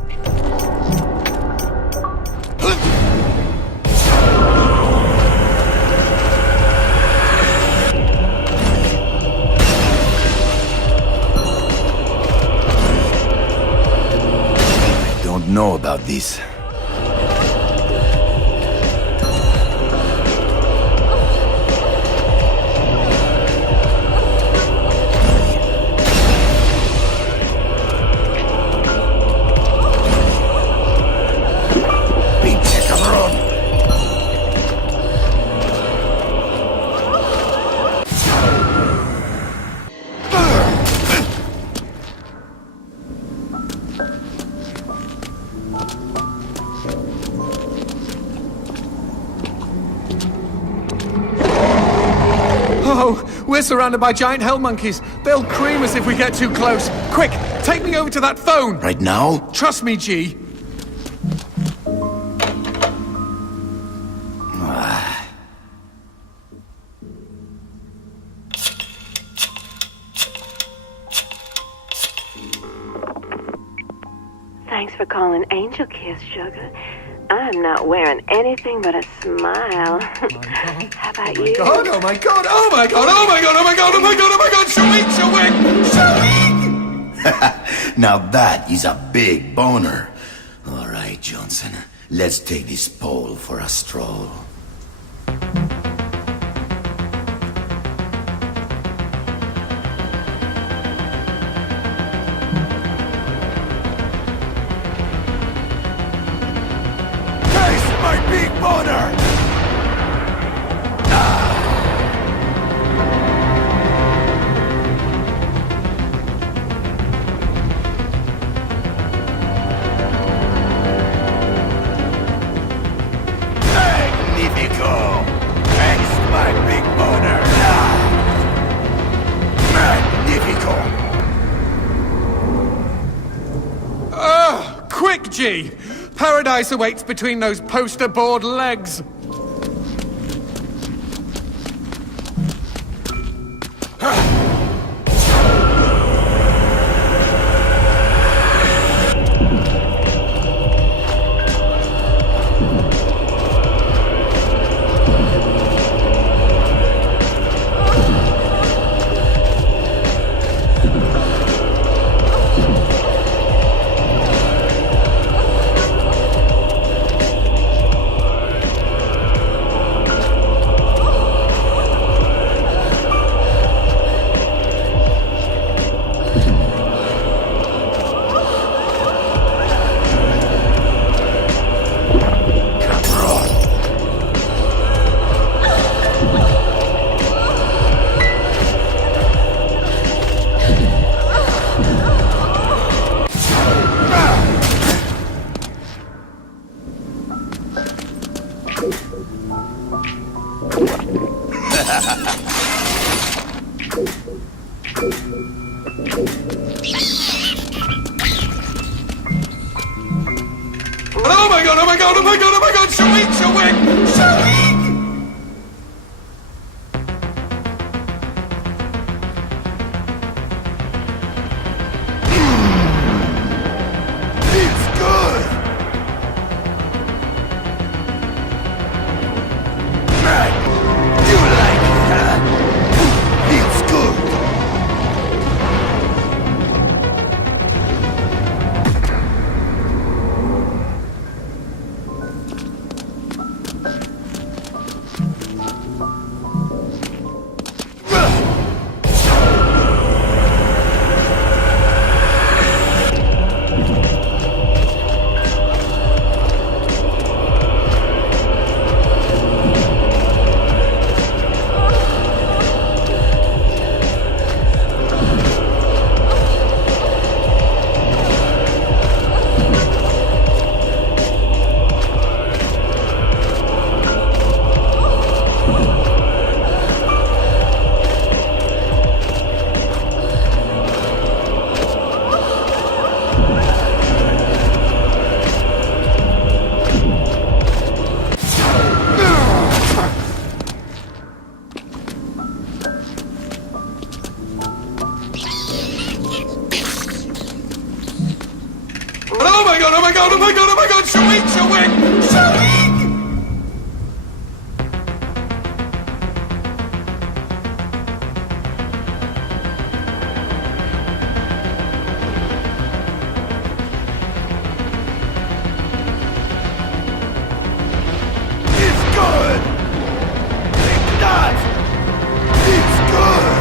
I don't know about this. We're surrounded by giant hell monkeys. They'll cream us if we get too close. Quick, take me over to that phone. Right now? Trust me, G. Thanks for calling Angel Kiss, sugar. I'm not wearing anything but a smile. How about you? Oh my god, oh my god, oh my god, oh my god, oh my god, oh my god, shawing, shawing, shawing! Now that is a big boner. All right, Johnson, let's take this pole for a stroll. Big boner! Magnifico! Thanks, my big boner! Magnifico! Quick, G! Paradise awaits between those poster board legs. my god, oh my god, oh my god, oh my god, shawik, shawik, shawik! It's good! Man, you like that? It's good! Oh my god, oh my god, oh my god, oh my god, shawik, shawik, shawik! It's good! Think not! It's good!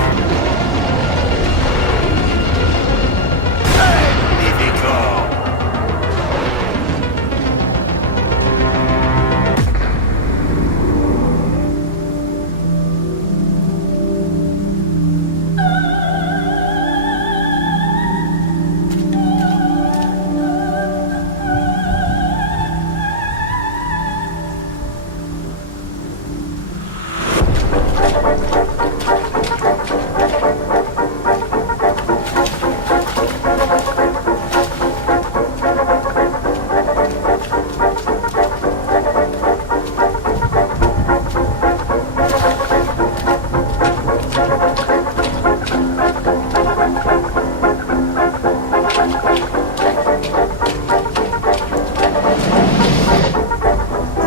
Magnifico!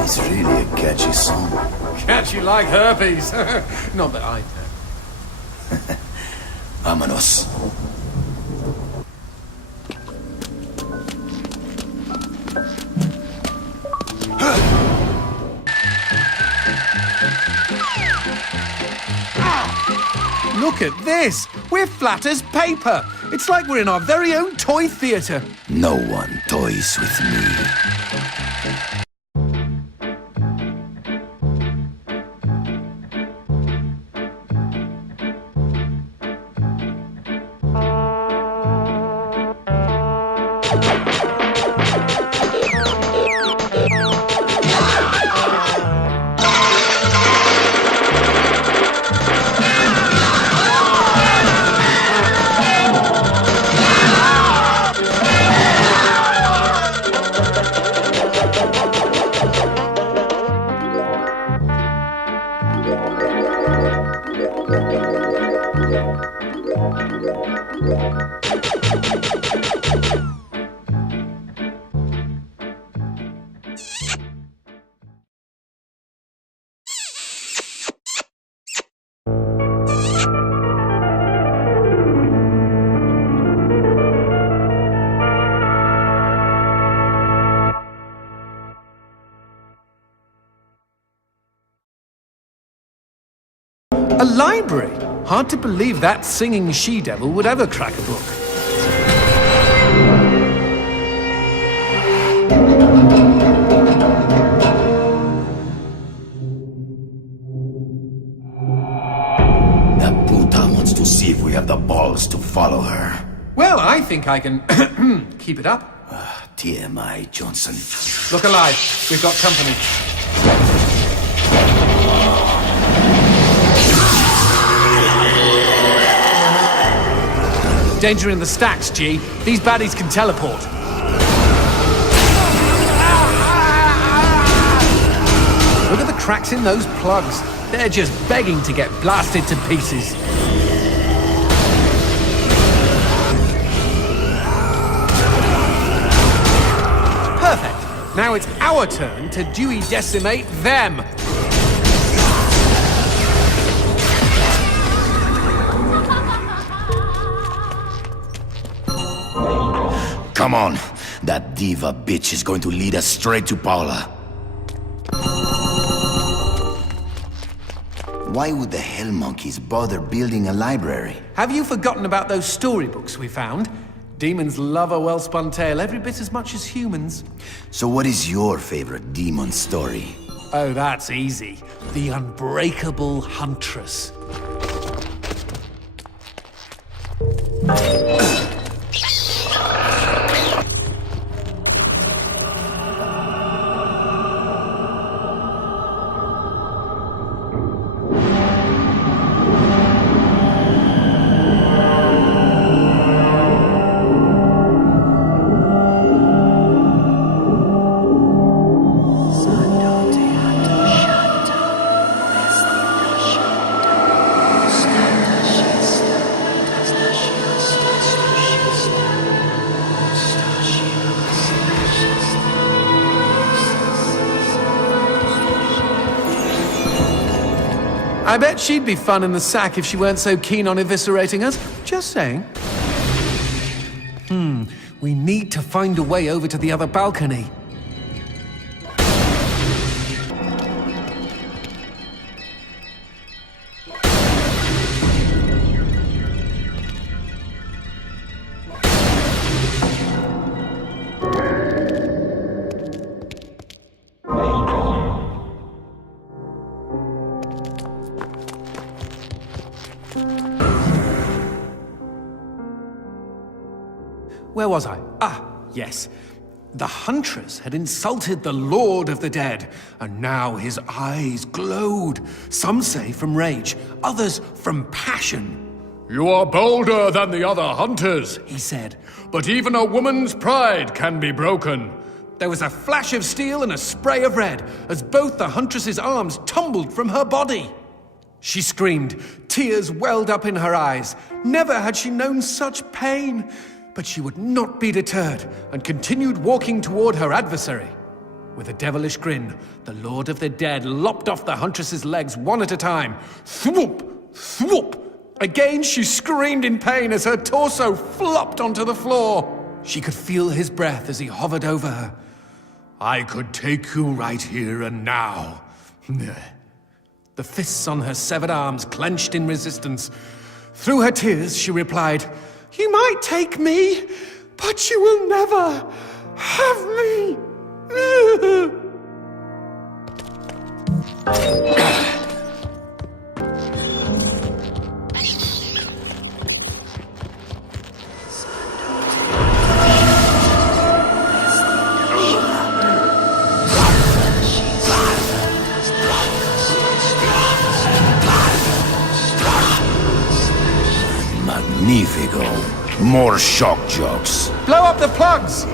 It's really a catchy song. Catchy like herpes. Not that I know. Vámonos. Look at this. We're flat as paper. It's like we're in our very own toy theatre. No one toys with me. A library? Hard to believe that singing she-devil would ever crack a book. That puta wants to see if we have the balls to follow her. Well, I think I can keep it up. TMI, Johnson. Look alive. We've got company. Danger in the stacks, G. These baddies can teleport. cracks in those plugs. They're just begging to get blasted to pieces. Perfect. Now it's our turn to Dewey decimate them. Come on. That diva bitch is going to lead us straight to Paula. Why would the hell monkeys bother building a library? Have you forgotten about those storybooks we found? Demons love a well-spun tale every bit as much as humans. So what is your favorite demon story? Oh, that's easy. The Unbreakable Huntress. I bet she'd be fun in the sack if she weren't so keen on eviscerating us. Just saying. We need to find a way over to the other balcony. Where was I? Yes. The Huntress had insulted the Lord of the Dead, and now his eyes glowed. Some say from rage, others from passion. You are bolder than the other hunters, He said. but even a woman's pride can be broken. There was a flash of steel and a spray of red as both the Huntress's arms tumbled from her body. She screamed. Tears welled up in her eyes. Never had she known such pain. But she would not be deterred and continued walking toward her adversary. With a devilish grin, the Lord of the Dead lopped off the Huntress's legs one at a time. Thwoop! Thwoop! Again she screamed in pain as her torso flopped onto the floor. She could feel his breath as he hovered over her. I could take you right here and now. The fists on her severed arms clenched in resistance. Through her tears, she replied, You might take me, but you will never have me. Magnifico. More shock jokes. Blow up the plugs!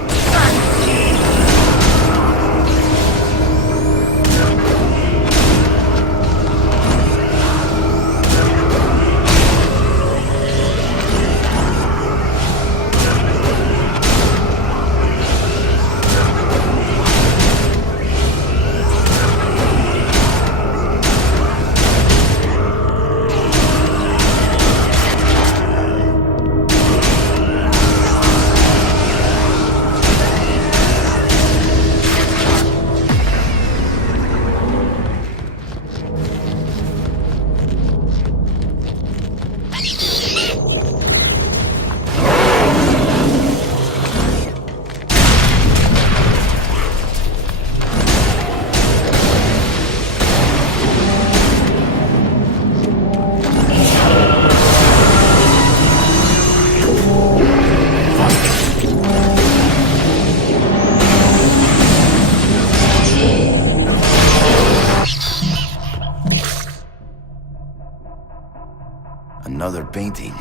Another painting.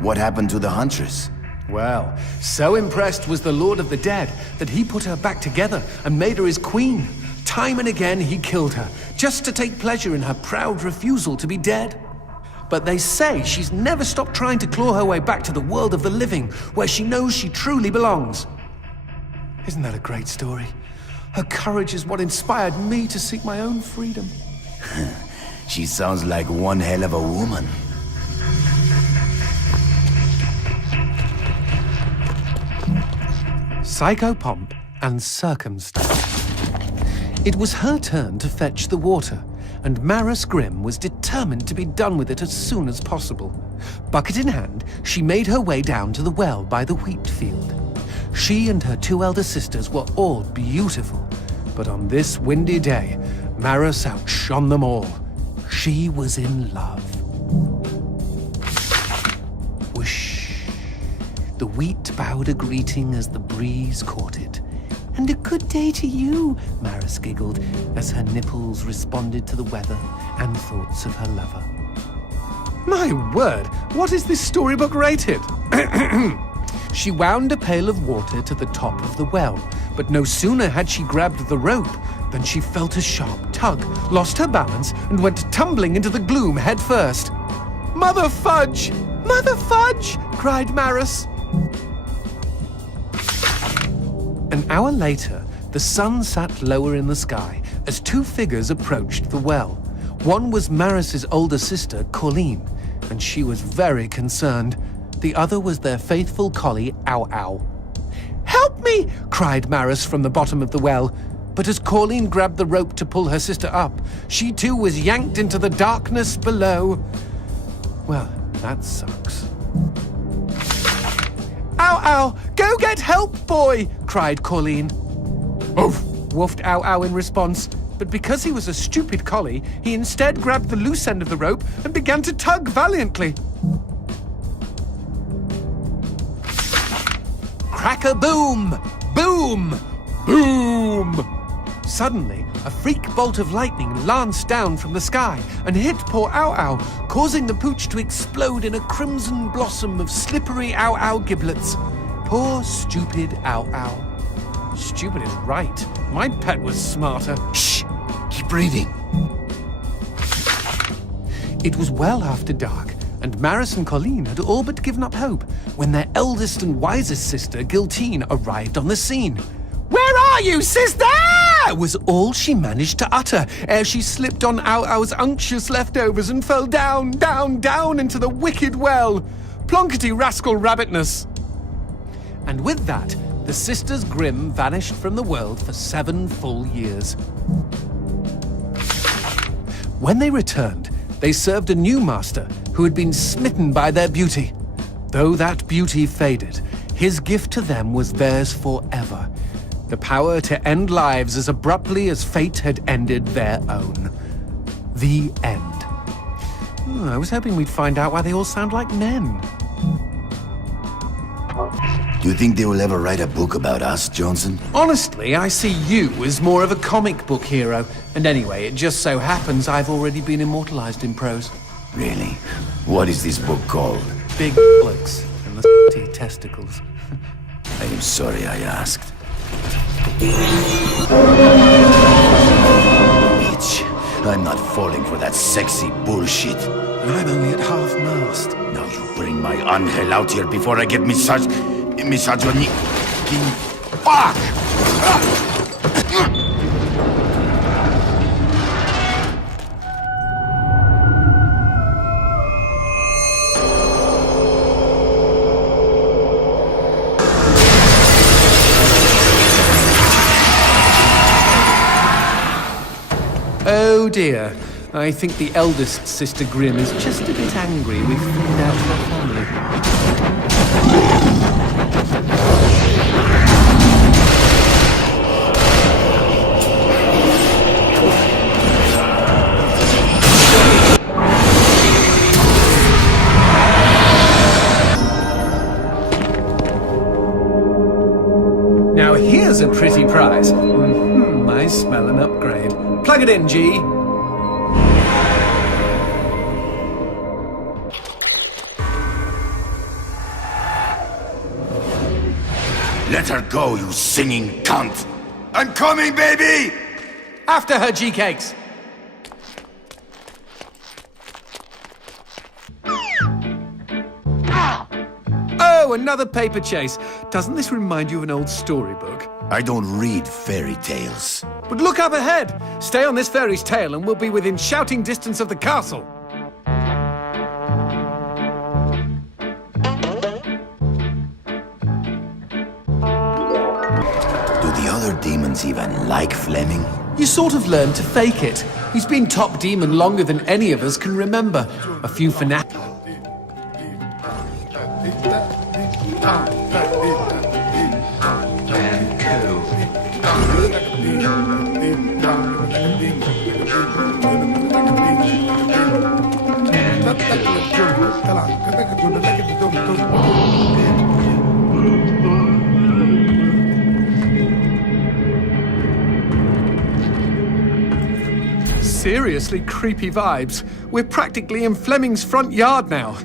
What happened to the Huntress? Well, so impressed was the Lord of the Dead that he put her back together and made her his queen. Time and again he killed her, just to take pleasure in her proud refusal to be dead. But they say she's never stopped trying to claw her way back to the world of the living, where she knows she truly belongs. Isn't that a great story? Her courage is what inspired me to seek my own freedom. She sounds like one hell of a woman. Psychopomp and circumstance. It was her turn to fetch the water, and Maris Grimm was determined to be done with it as soon as possible. Bucket in hand, she made her way down to the well by the wheat field. She and her 2 elder sisters were all beautiful, but on this windy day, Maris outshone them all. She was in love. Whoosh. The wheat bowed a greeting as the breeze caught it. And a good day to you, Maris giggled as her nipples responded to the weather and thoughts of her lover. My word, what is this storybook rated? She wound a pail of water to the top of the well, but no sooner had she grabbed the rope than she felt a sharp tug, lost her balance, and went tumbling into the gloom head first. Mother fudge! Mother fudge! Cried Maris. An hour later, the sun sat lower in the sky as 2 figures approached the well. One was Maris's older sister, Colleen, and she was very concerned. The other was their faithful collie, Ow Ow. Help me! Cried Maris from the bottom of the well. But as Colleen grabbed the rope to pull her sister up, she too was yanked into the darkness below. Well, that sucks. Ow Ow! Go get help, boy! Cried Colleen. Oof! Woofed Ow Ow in response. But because he was a stupid collie, he instead grabbed the loose end of the rope and began to tug valiantly. Crack-a-boom! Boom! Boom! Suddenly, a freak bolt of lightning lanced down from the sky and hit poor Ow Ow, causing the pooch to explode in a crimson blossom of slippery Ow Ow giblets. Poor, stupid Ow Ow. Stupid is right. My pet was smarter. Shh! Keep reading. It was well after dark, and Maris and Colleen had all but given up hope when their eldest and wisest sister, Giltine, arrived on the scene. Where are you, sister? Was all she managed to utter ere she slipped on Ow Ow's unctuous leftovers and fell down, down, down into the wicked well. Plonkety rascal rabbitness. And with that, the sisters Grimm vanished from the world for 7 full years. When they returned, they served a new master who had been smitten by their beauty. Though that beauty faded, his gift to them was theirs forever. The power to end lives as abruptly as fate had ended their own. The end. I was hoping we'd find out why they all sound like men. Do you think they will ever write a book about us, Johnson? Honestly, I see you as more of a comic book hero. And anyway, it just so happens I've already been immortalized in prose. Really? What is this book called? Big bullocks and the testicles. I am sorry I asked. Bitch, I'm not falling for that sexy bullshit. I'm only at half-mast. Now you bring my angel out here before I get misogyny. Fuck! Oh dear. I think the eldest sister Grimm is just a bit angry we've thinned out her family. Now here's a pretty prize. I smell an upgrade. Plug it in, G. Let her go, you singing cunt! I'm coming, baby! After her, G-Cakes! Oh, another paper chase. Doesn't this remind you of an old storybook? I don't read fairy tales. But look up ahead! Stay on this fairy's tail and we'll be within shouting distance of the castle. Do the other demons even like Fleming? You sort of learn to fake it. He's been top demon longer than any of us can remember. A few fanatics. Seriously creepy vibes. We're practically in Fleming's front yard now.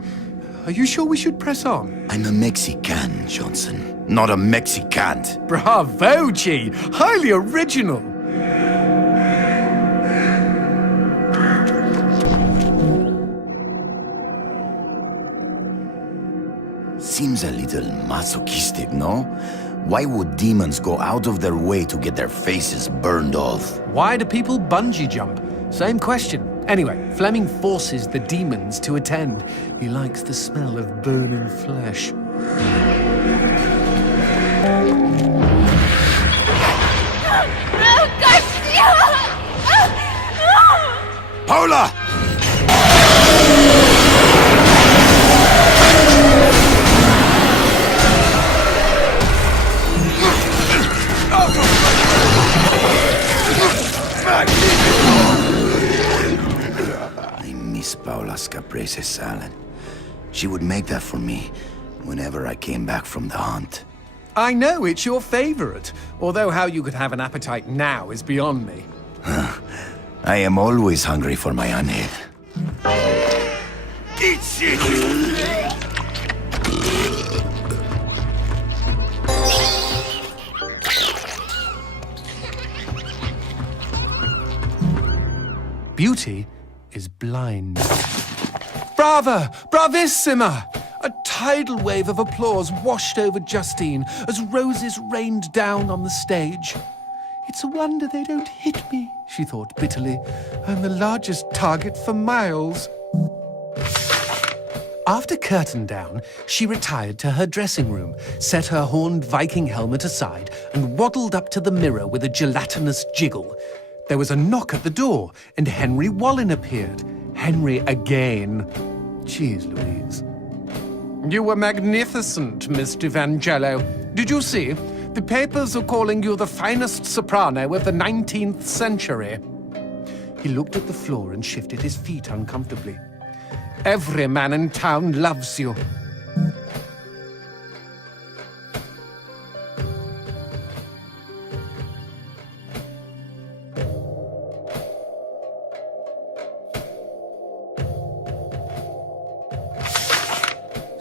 Are you sure we should press on? I'm a Mexican, Johnson, not a Mexicant. Bravo, G! Highly original! Seems a little masochistic, no? Why would demons go out of their way to get their faces burned off? Why do people bungee jump? Same question. Anyway, Fleming forces the demons to attend. He likes the smell of burning flesh. Garcia! Paula! I miss Paula's caprese salad. She would make that for me whenever I came back from the hunt. I know it's your favorite, although how you could have an appetite now is beyond me. I am always hungry for my unhead. Eat shit! Beauty is blind. Brava! Bravissima! A tidal wave of applause washed over Justine as roses rained down on the stage. It's a wonder they don't hit me, she thought bitterly. I'm the largest target for miles. After curtain down, she retired to her dressing room, set her horned Viking helmet aside, and waddled up to the mirror with a gelatinous jiggle. There was a knock at the door, and Henry Wallin appeared. Henry again. Jeez Louise. You were magnificent, Miss D'Evangelo. Did you see? The papers are calling you the finest soprano of the 19th century. He looked at the floor and shifted his feet uncomfortably. Every man in town loves you.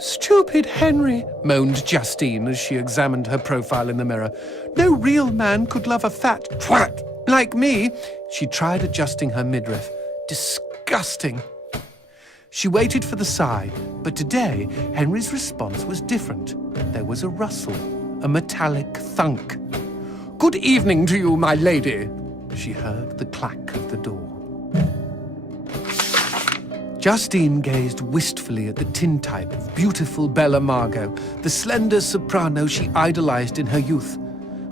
Stupid Henry, moaned Justine as she examined her profile in the mirror. No real man could love a fat twat like me. She tried adjusting her midriff. Disgusting. She waited for the sigh, but today Henry's response was different. There was a rustle, a metallic thunk. Good evening to you, my lady. She heard the clack of the door. Justine gazed wistfully at the tintype of beautiful Bella Margot, the slender soprano she idolized in her youth.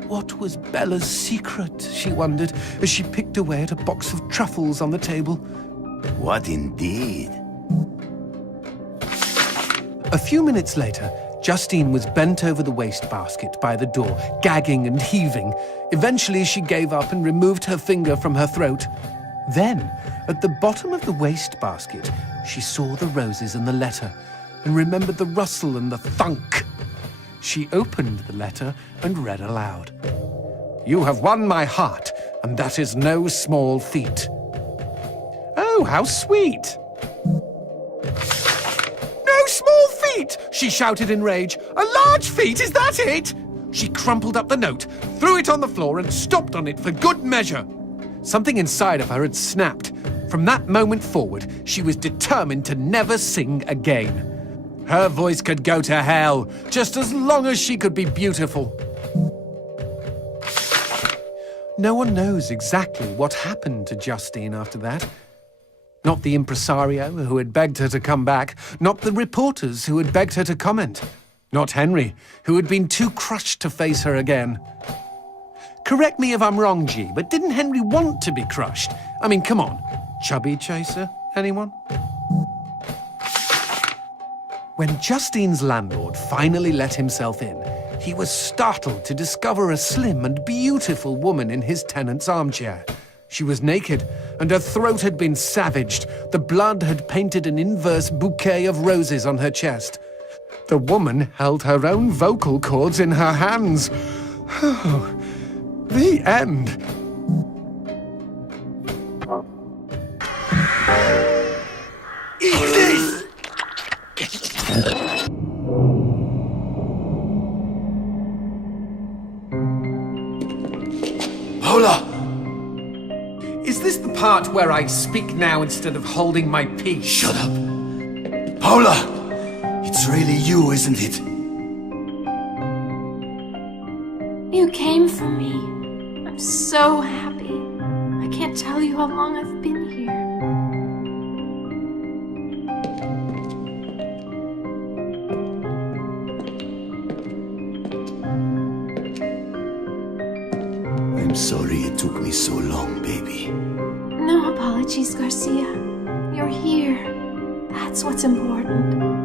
What was Bella's secret, she wondered, as she picked away at a box of truffles on the table. What indeed? A few minutes later, Justine was bent over the wastebasket by the door, gagging and heaving. Eventually, she gave up and removed her finger from her throat. Then, at the bottom of the wastebasket, she saw the roses and the letter, and remembered the rustle and the thunk. She opened the letter and read aloud. You have won my heart, and that is no small feat. Oh, how sweet! No small feat! She shouted in rage. A large feat, is that it? She crumpled up the note, threw it on the floor, and stomped on it for good measure. Something inside of her had snapped. From that moment forward, she was determined to never sing again. Her voice could go to hell, just as long as she could be beautiful. No one knows exactly what happened to Justine after that. Not the impresario who had begged her to come back, not the reporters who had begged her to comment, not Henry, who had been too crushed to face her again. Correct me if I'm wrong, G, but didn't Henry want to be crushed? I mean, come on. Chubby chaser, anyone? When Justine's landlord finally let himself in, he was startled to discover a slim and beautiful woman in his tenant's armchair. She was naked, and her throat had been savaged. The blood had painted an inverse bouquet of roses on her chest. The woman held her own vocal cords in her hands. The end. Eat this! Hola! Is this the part where I speak now instead of holding my peace? Shut up! Hola! It's really you, isn't it? You came for me. I'm so happy. I can't tell you how long I've been here. I'm sorry it took me so long, baby. No apologies, Garcia. You're here. That's what's important.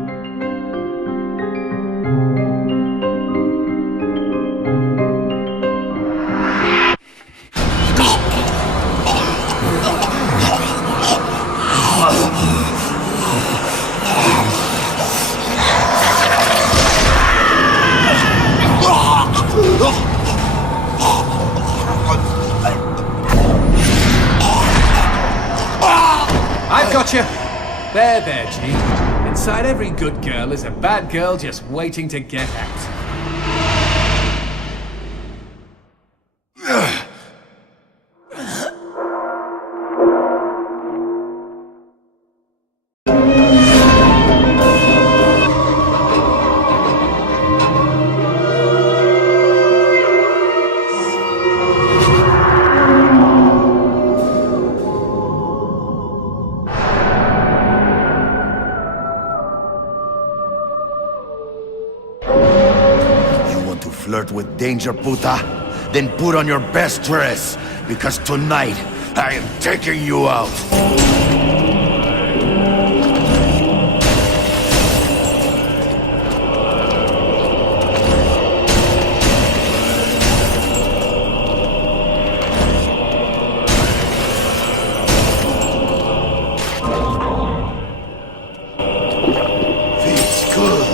I've got you. There, G. Inside every good girl is a bad girl just waiting to get out. Flirt with danger, puta? Then put on your best dress, because tonight I am taking you out. Feels good.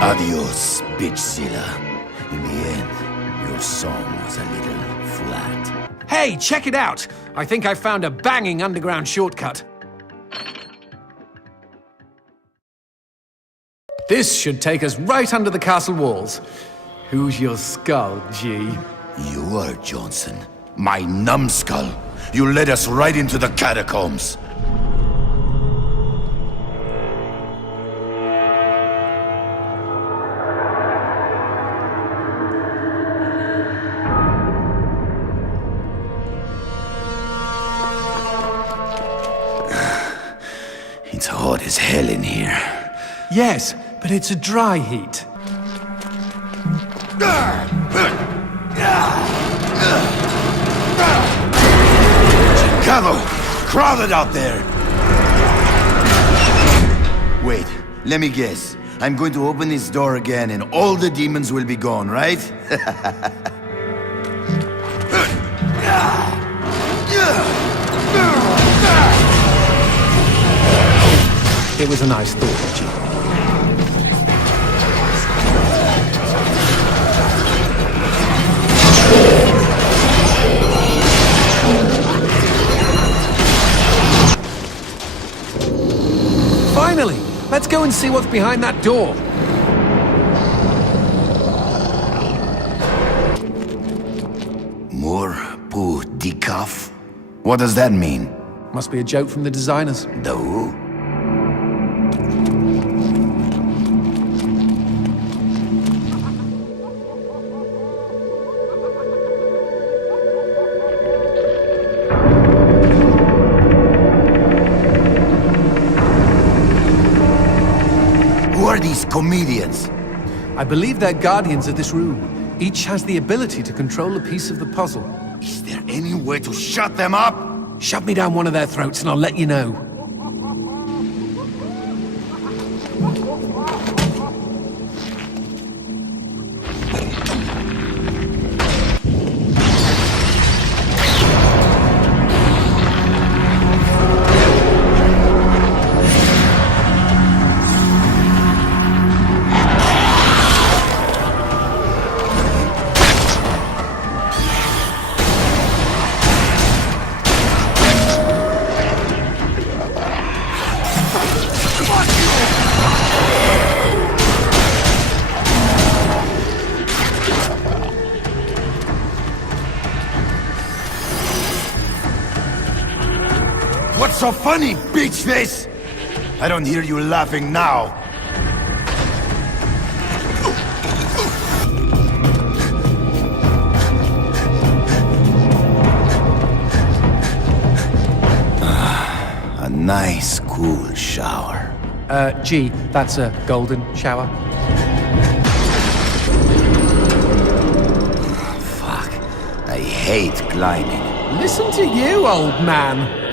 Adios, bitch Zilla. In the end, your song was a little flat. Hey, check it out! I think I found a banging underground shortcut. This should take us right under the castle walls. Who's your skull, G? You are Johnson, my numbskull. You led us right into the catacombs. It's hot as hell in here. Yes, but it's a dry heat. Chicago! Crowded out there! Wait, let me guess. I'm going to open this door again and all the demons will be gone, right? It was a nice thought, G. Finally! Let's go and see what's behind that door. More pour decaf? What does that mean? Must be a joke from the designers. The who? Who are these comedians? I believe they're guardians of this room. Each has the ability to control a piece of the puzzle. Is there any way to shut them up? Shove me down one of their throats and I'll let you know. What's so funny, bitch face? I don't hear you laughing now. A nice, cool shower. G, that's a golden shower. Fuck. I hate climbing. Listen to you, old man.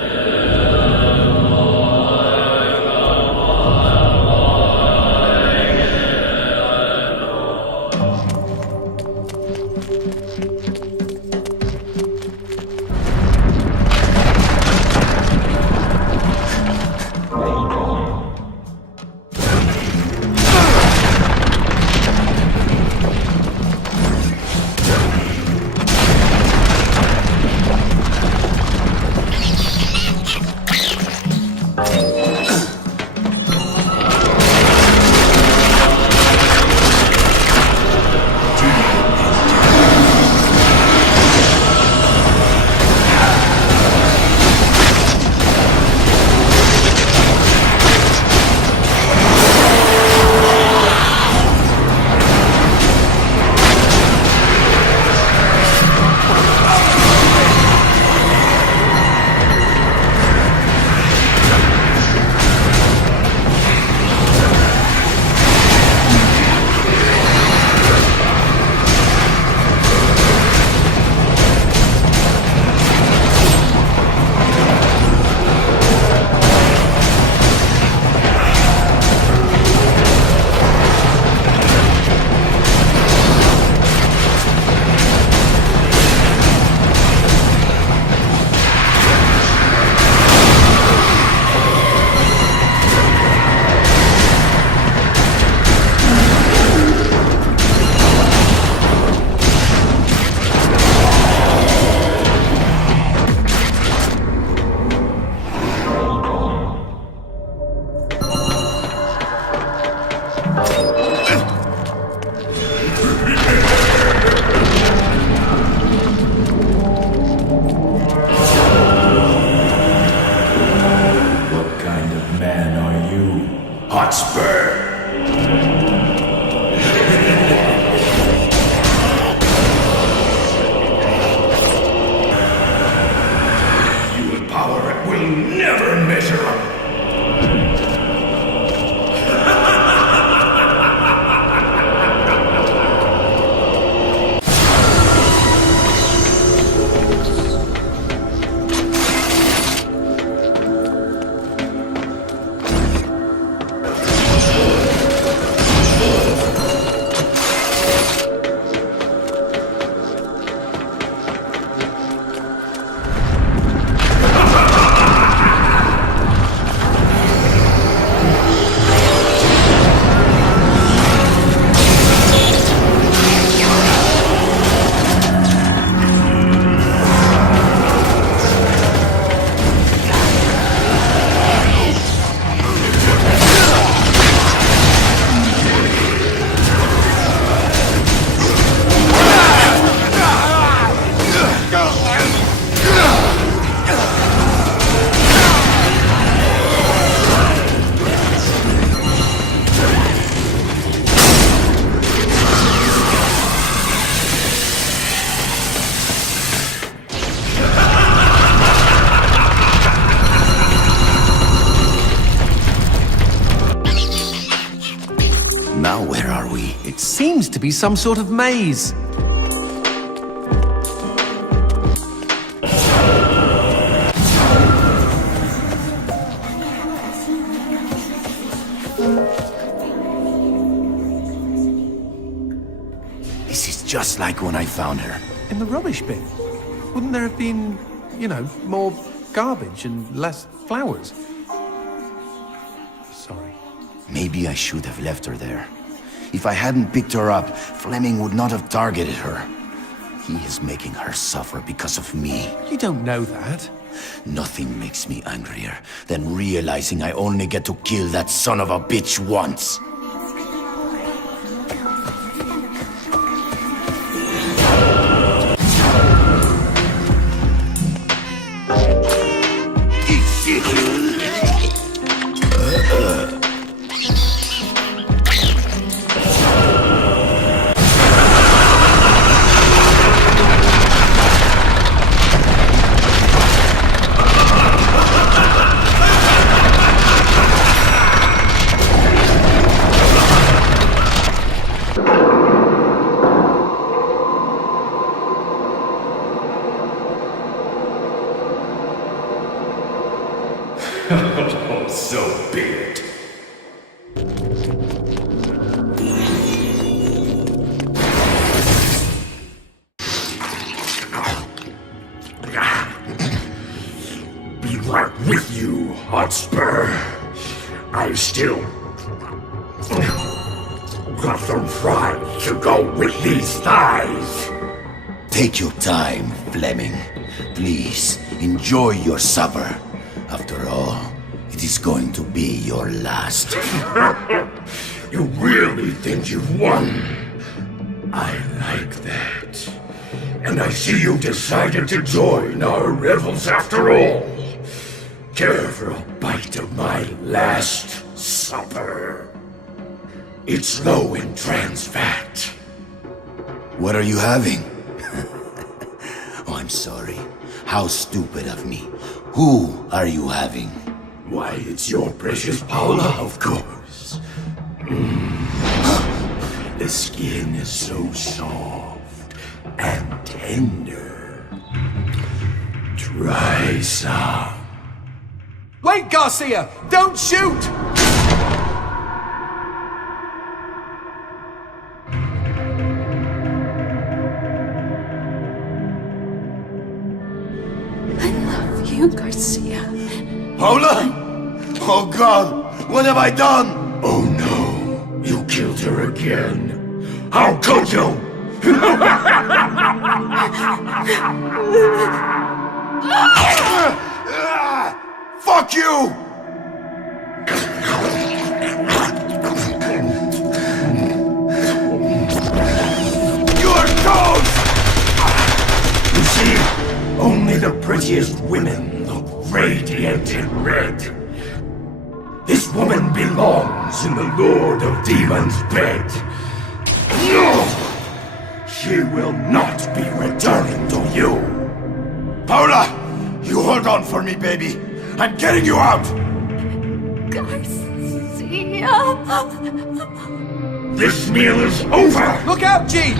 be some sort of maze. This is just like when I found her. In the rubbish bin. Wouldn't there have been, you know, more garbage and less flowers? Sorry. Maybe I should have left her there. If I hadn't picked her up, Fleming would not have targeted her. He is making her suffer because of me. You don't know that. Nothing makes me angrier than realizing I only get to kill that son of a bitch once. Oh, so be it. Be right with you, Hotspur. I still got some pride to go with these thighs. Take your time, Fleming. Please, enjoy your supper. After all, it is going to be your last. You really think you've won? I like that. And I see you decided to join our revels after all. Care for a bite of my last supper? It's low in trans fat. What are you having? Oh, I'm sorry. How stupid of me. Who are you having? Why, it's your precious Paula, of course. The skin is so soft and tender. Try some. Wait, Garcia! Don't shoot! I love you, Garcia. Paula? Oh God, what have I done? Oh no, you killed her again. How could you? Fuck you! You're ghost! You see, only the prettiest women look radiant in red. This woman belongs in the Lord of Demons' bed. No! She will not be returning to you. Paula! You hold on for me, baby. I'm getting you out! Garcia. This meal is over! Look out, G!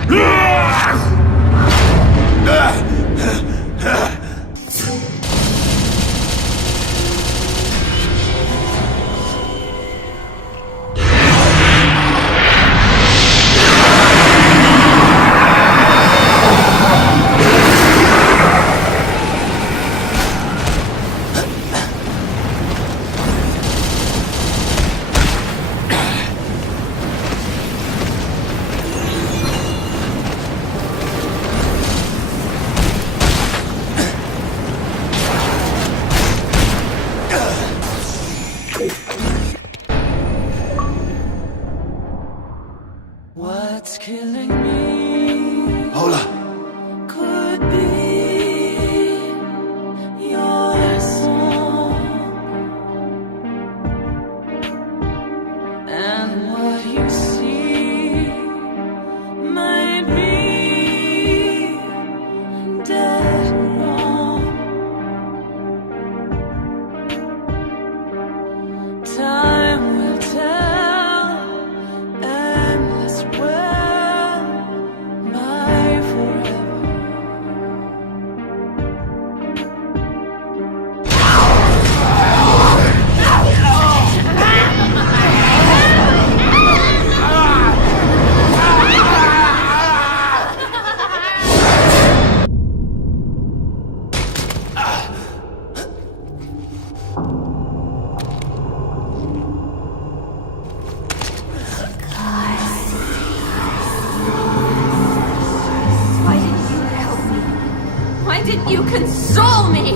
didn't you console me?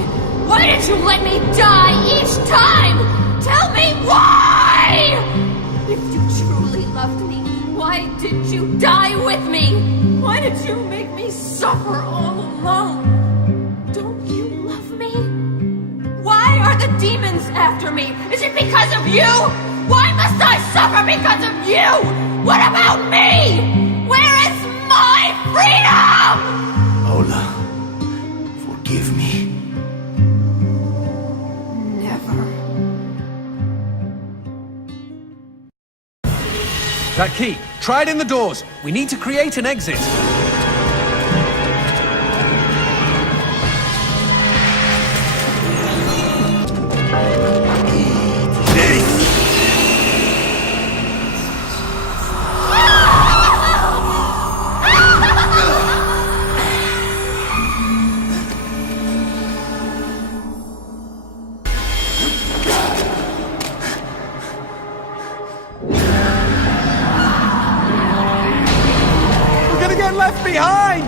Why did you let me die each time? Tell me why! If you truly loved me, why didn't you die with me? Why did you make me suffer all alone? Don't you love me? Why are the demons after me? Is it because of you? Why must I suffer because of you? What about me? Where is my freedom? Paula, forgive me. Never. That key. Try it in the doors. We need to create an exit. Left behind!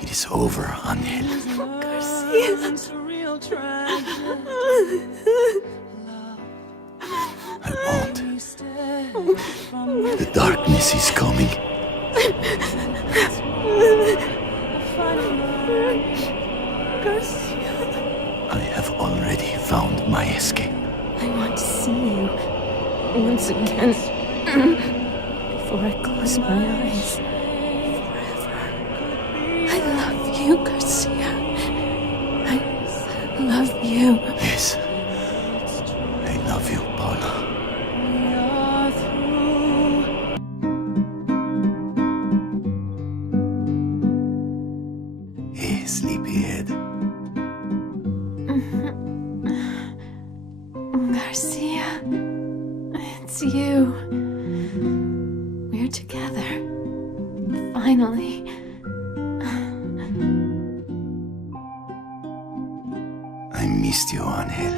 It is over, Angel. I won't. The darkness is coming. I have already found my escape. I want to see you once again before I close my eyes forever. I love you, Garcia. I love you. Yes, I love you, Paula. Hey, sleepyhead. Garcia, it's you. We're together. Finally. I missed you, Angel.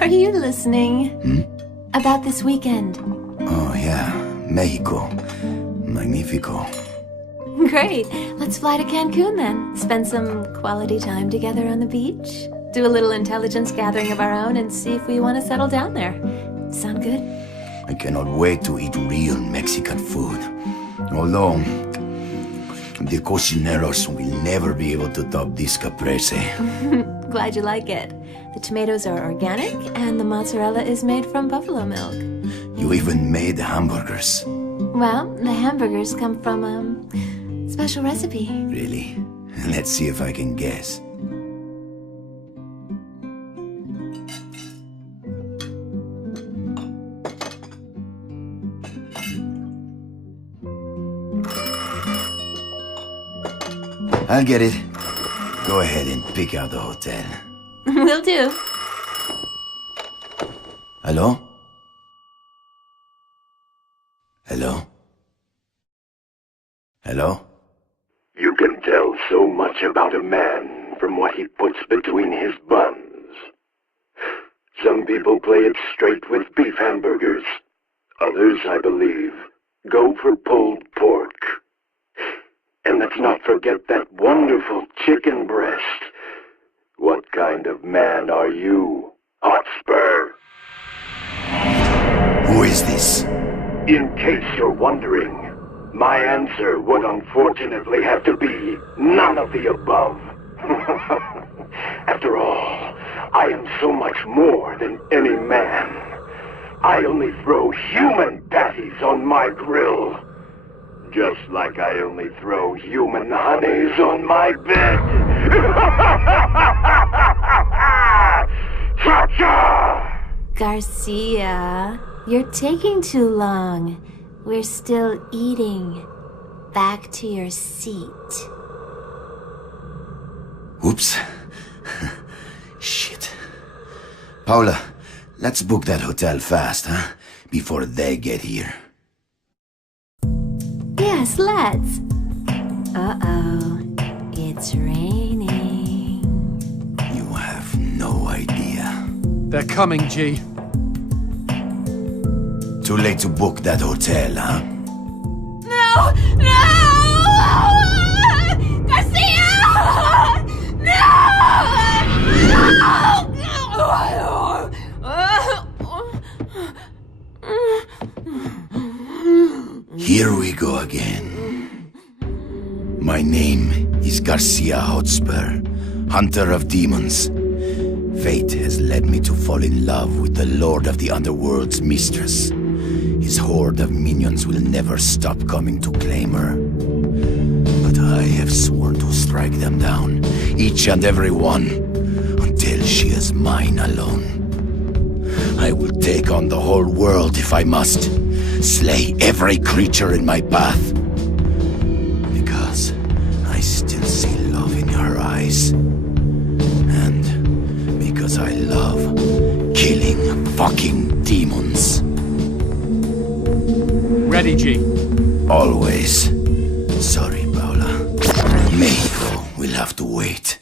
Are you listening? About this weekend. Oh, yeah. Mexico. Magnifico. Great. Let's fly to Cancun then. Spend some quality time together on the beach. Do a little intelligence gathering of our own and see if we want to settle down there. Sound good? I cannot wait to eat real Mexican food. Although, the cocineros will never be able to top this caprese. Glad you like it. The tomatoes are organic and the mozzarella is made from buffalo milk. You even made hamburgers. Well, the hamburgers come from a special recipe. Really? Let's see if I can guess. I'll get it. Go ahead and pick out the hotel. Will do. Hello? Hello? Hello? You can tell so much about a man from what he puts between his buns. Some people play it straight with beef hamburgers. Others, I believe, go for pulled pork. And let's not forget that wonderful chicken breast. What kind of man are you, Hotspur? Who is this? In case you're wondering, my answer would unfortunately have to be none of the above. After all, I am so much more than any man. I only throw human patties on my grill. Just like I only throw human honeys on my bed. Cha-cha! Garcia, you're taking too long. We're still eating. Back to your seat. Oops. Shit. Paula, let's book that hotel fast, huh? Before they get here. Yes, let's. Uh-oh. It's raining. You have no idea. They're coming, G. Too late to book that hotel, huh? No! No! Garcia! No! Here we go again. My name is Garcia Hotspur, hunter of demons. Fate has led me to fall in love with the Lord of the Underworld's mistress. His horde of minions will never stop coming to claim her. But I have sworn to strike them down, each and every one, until she is mine alone. I will take on the whole world if I must, slay every creature in my path. Because I still see love in her eyes. And because I love killing fucking demons. Ready, G. Always. Sorry, Paula. Mexico will have to wait.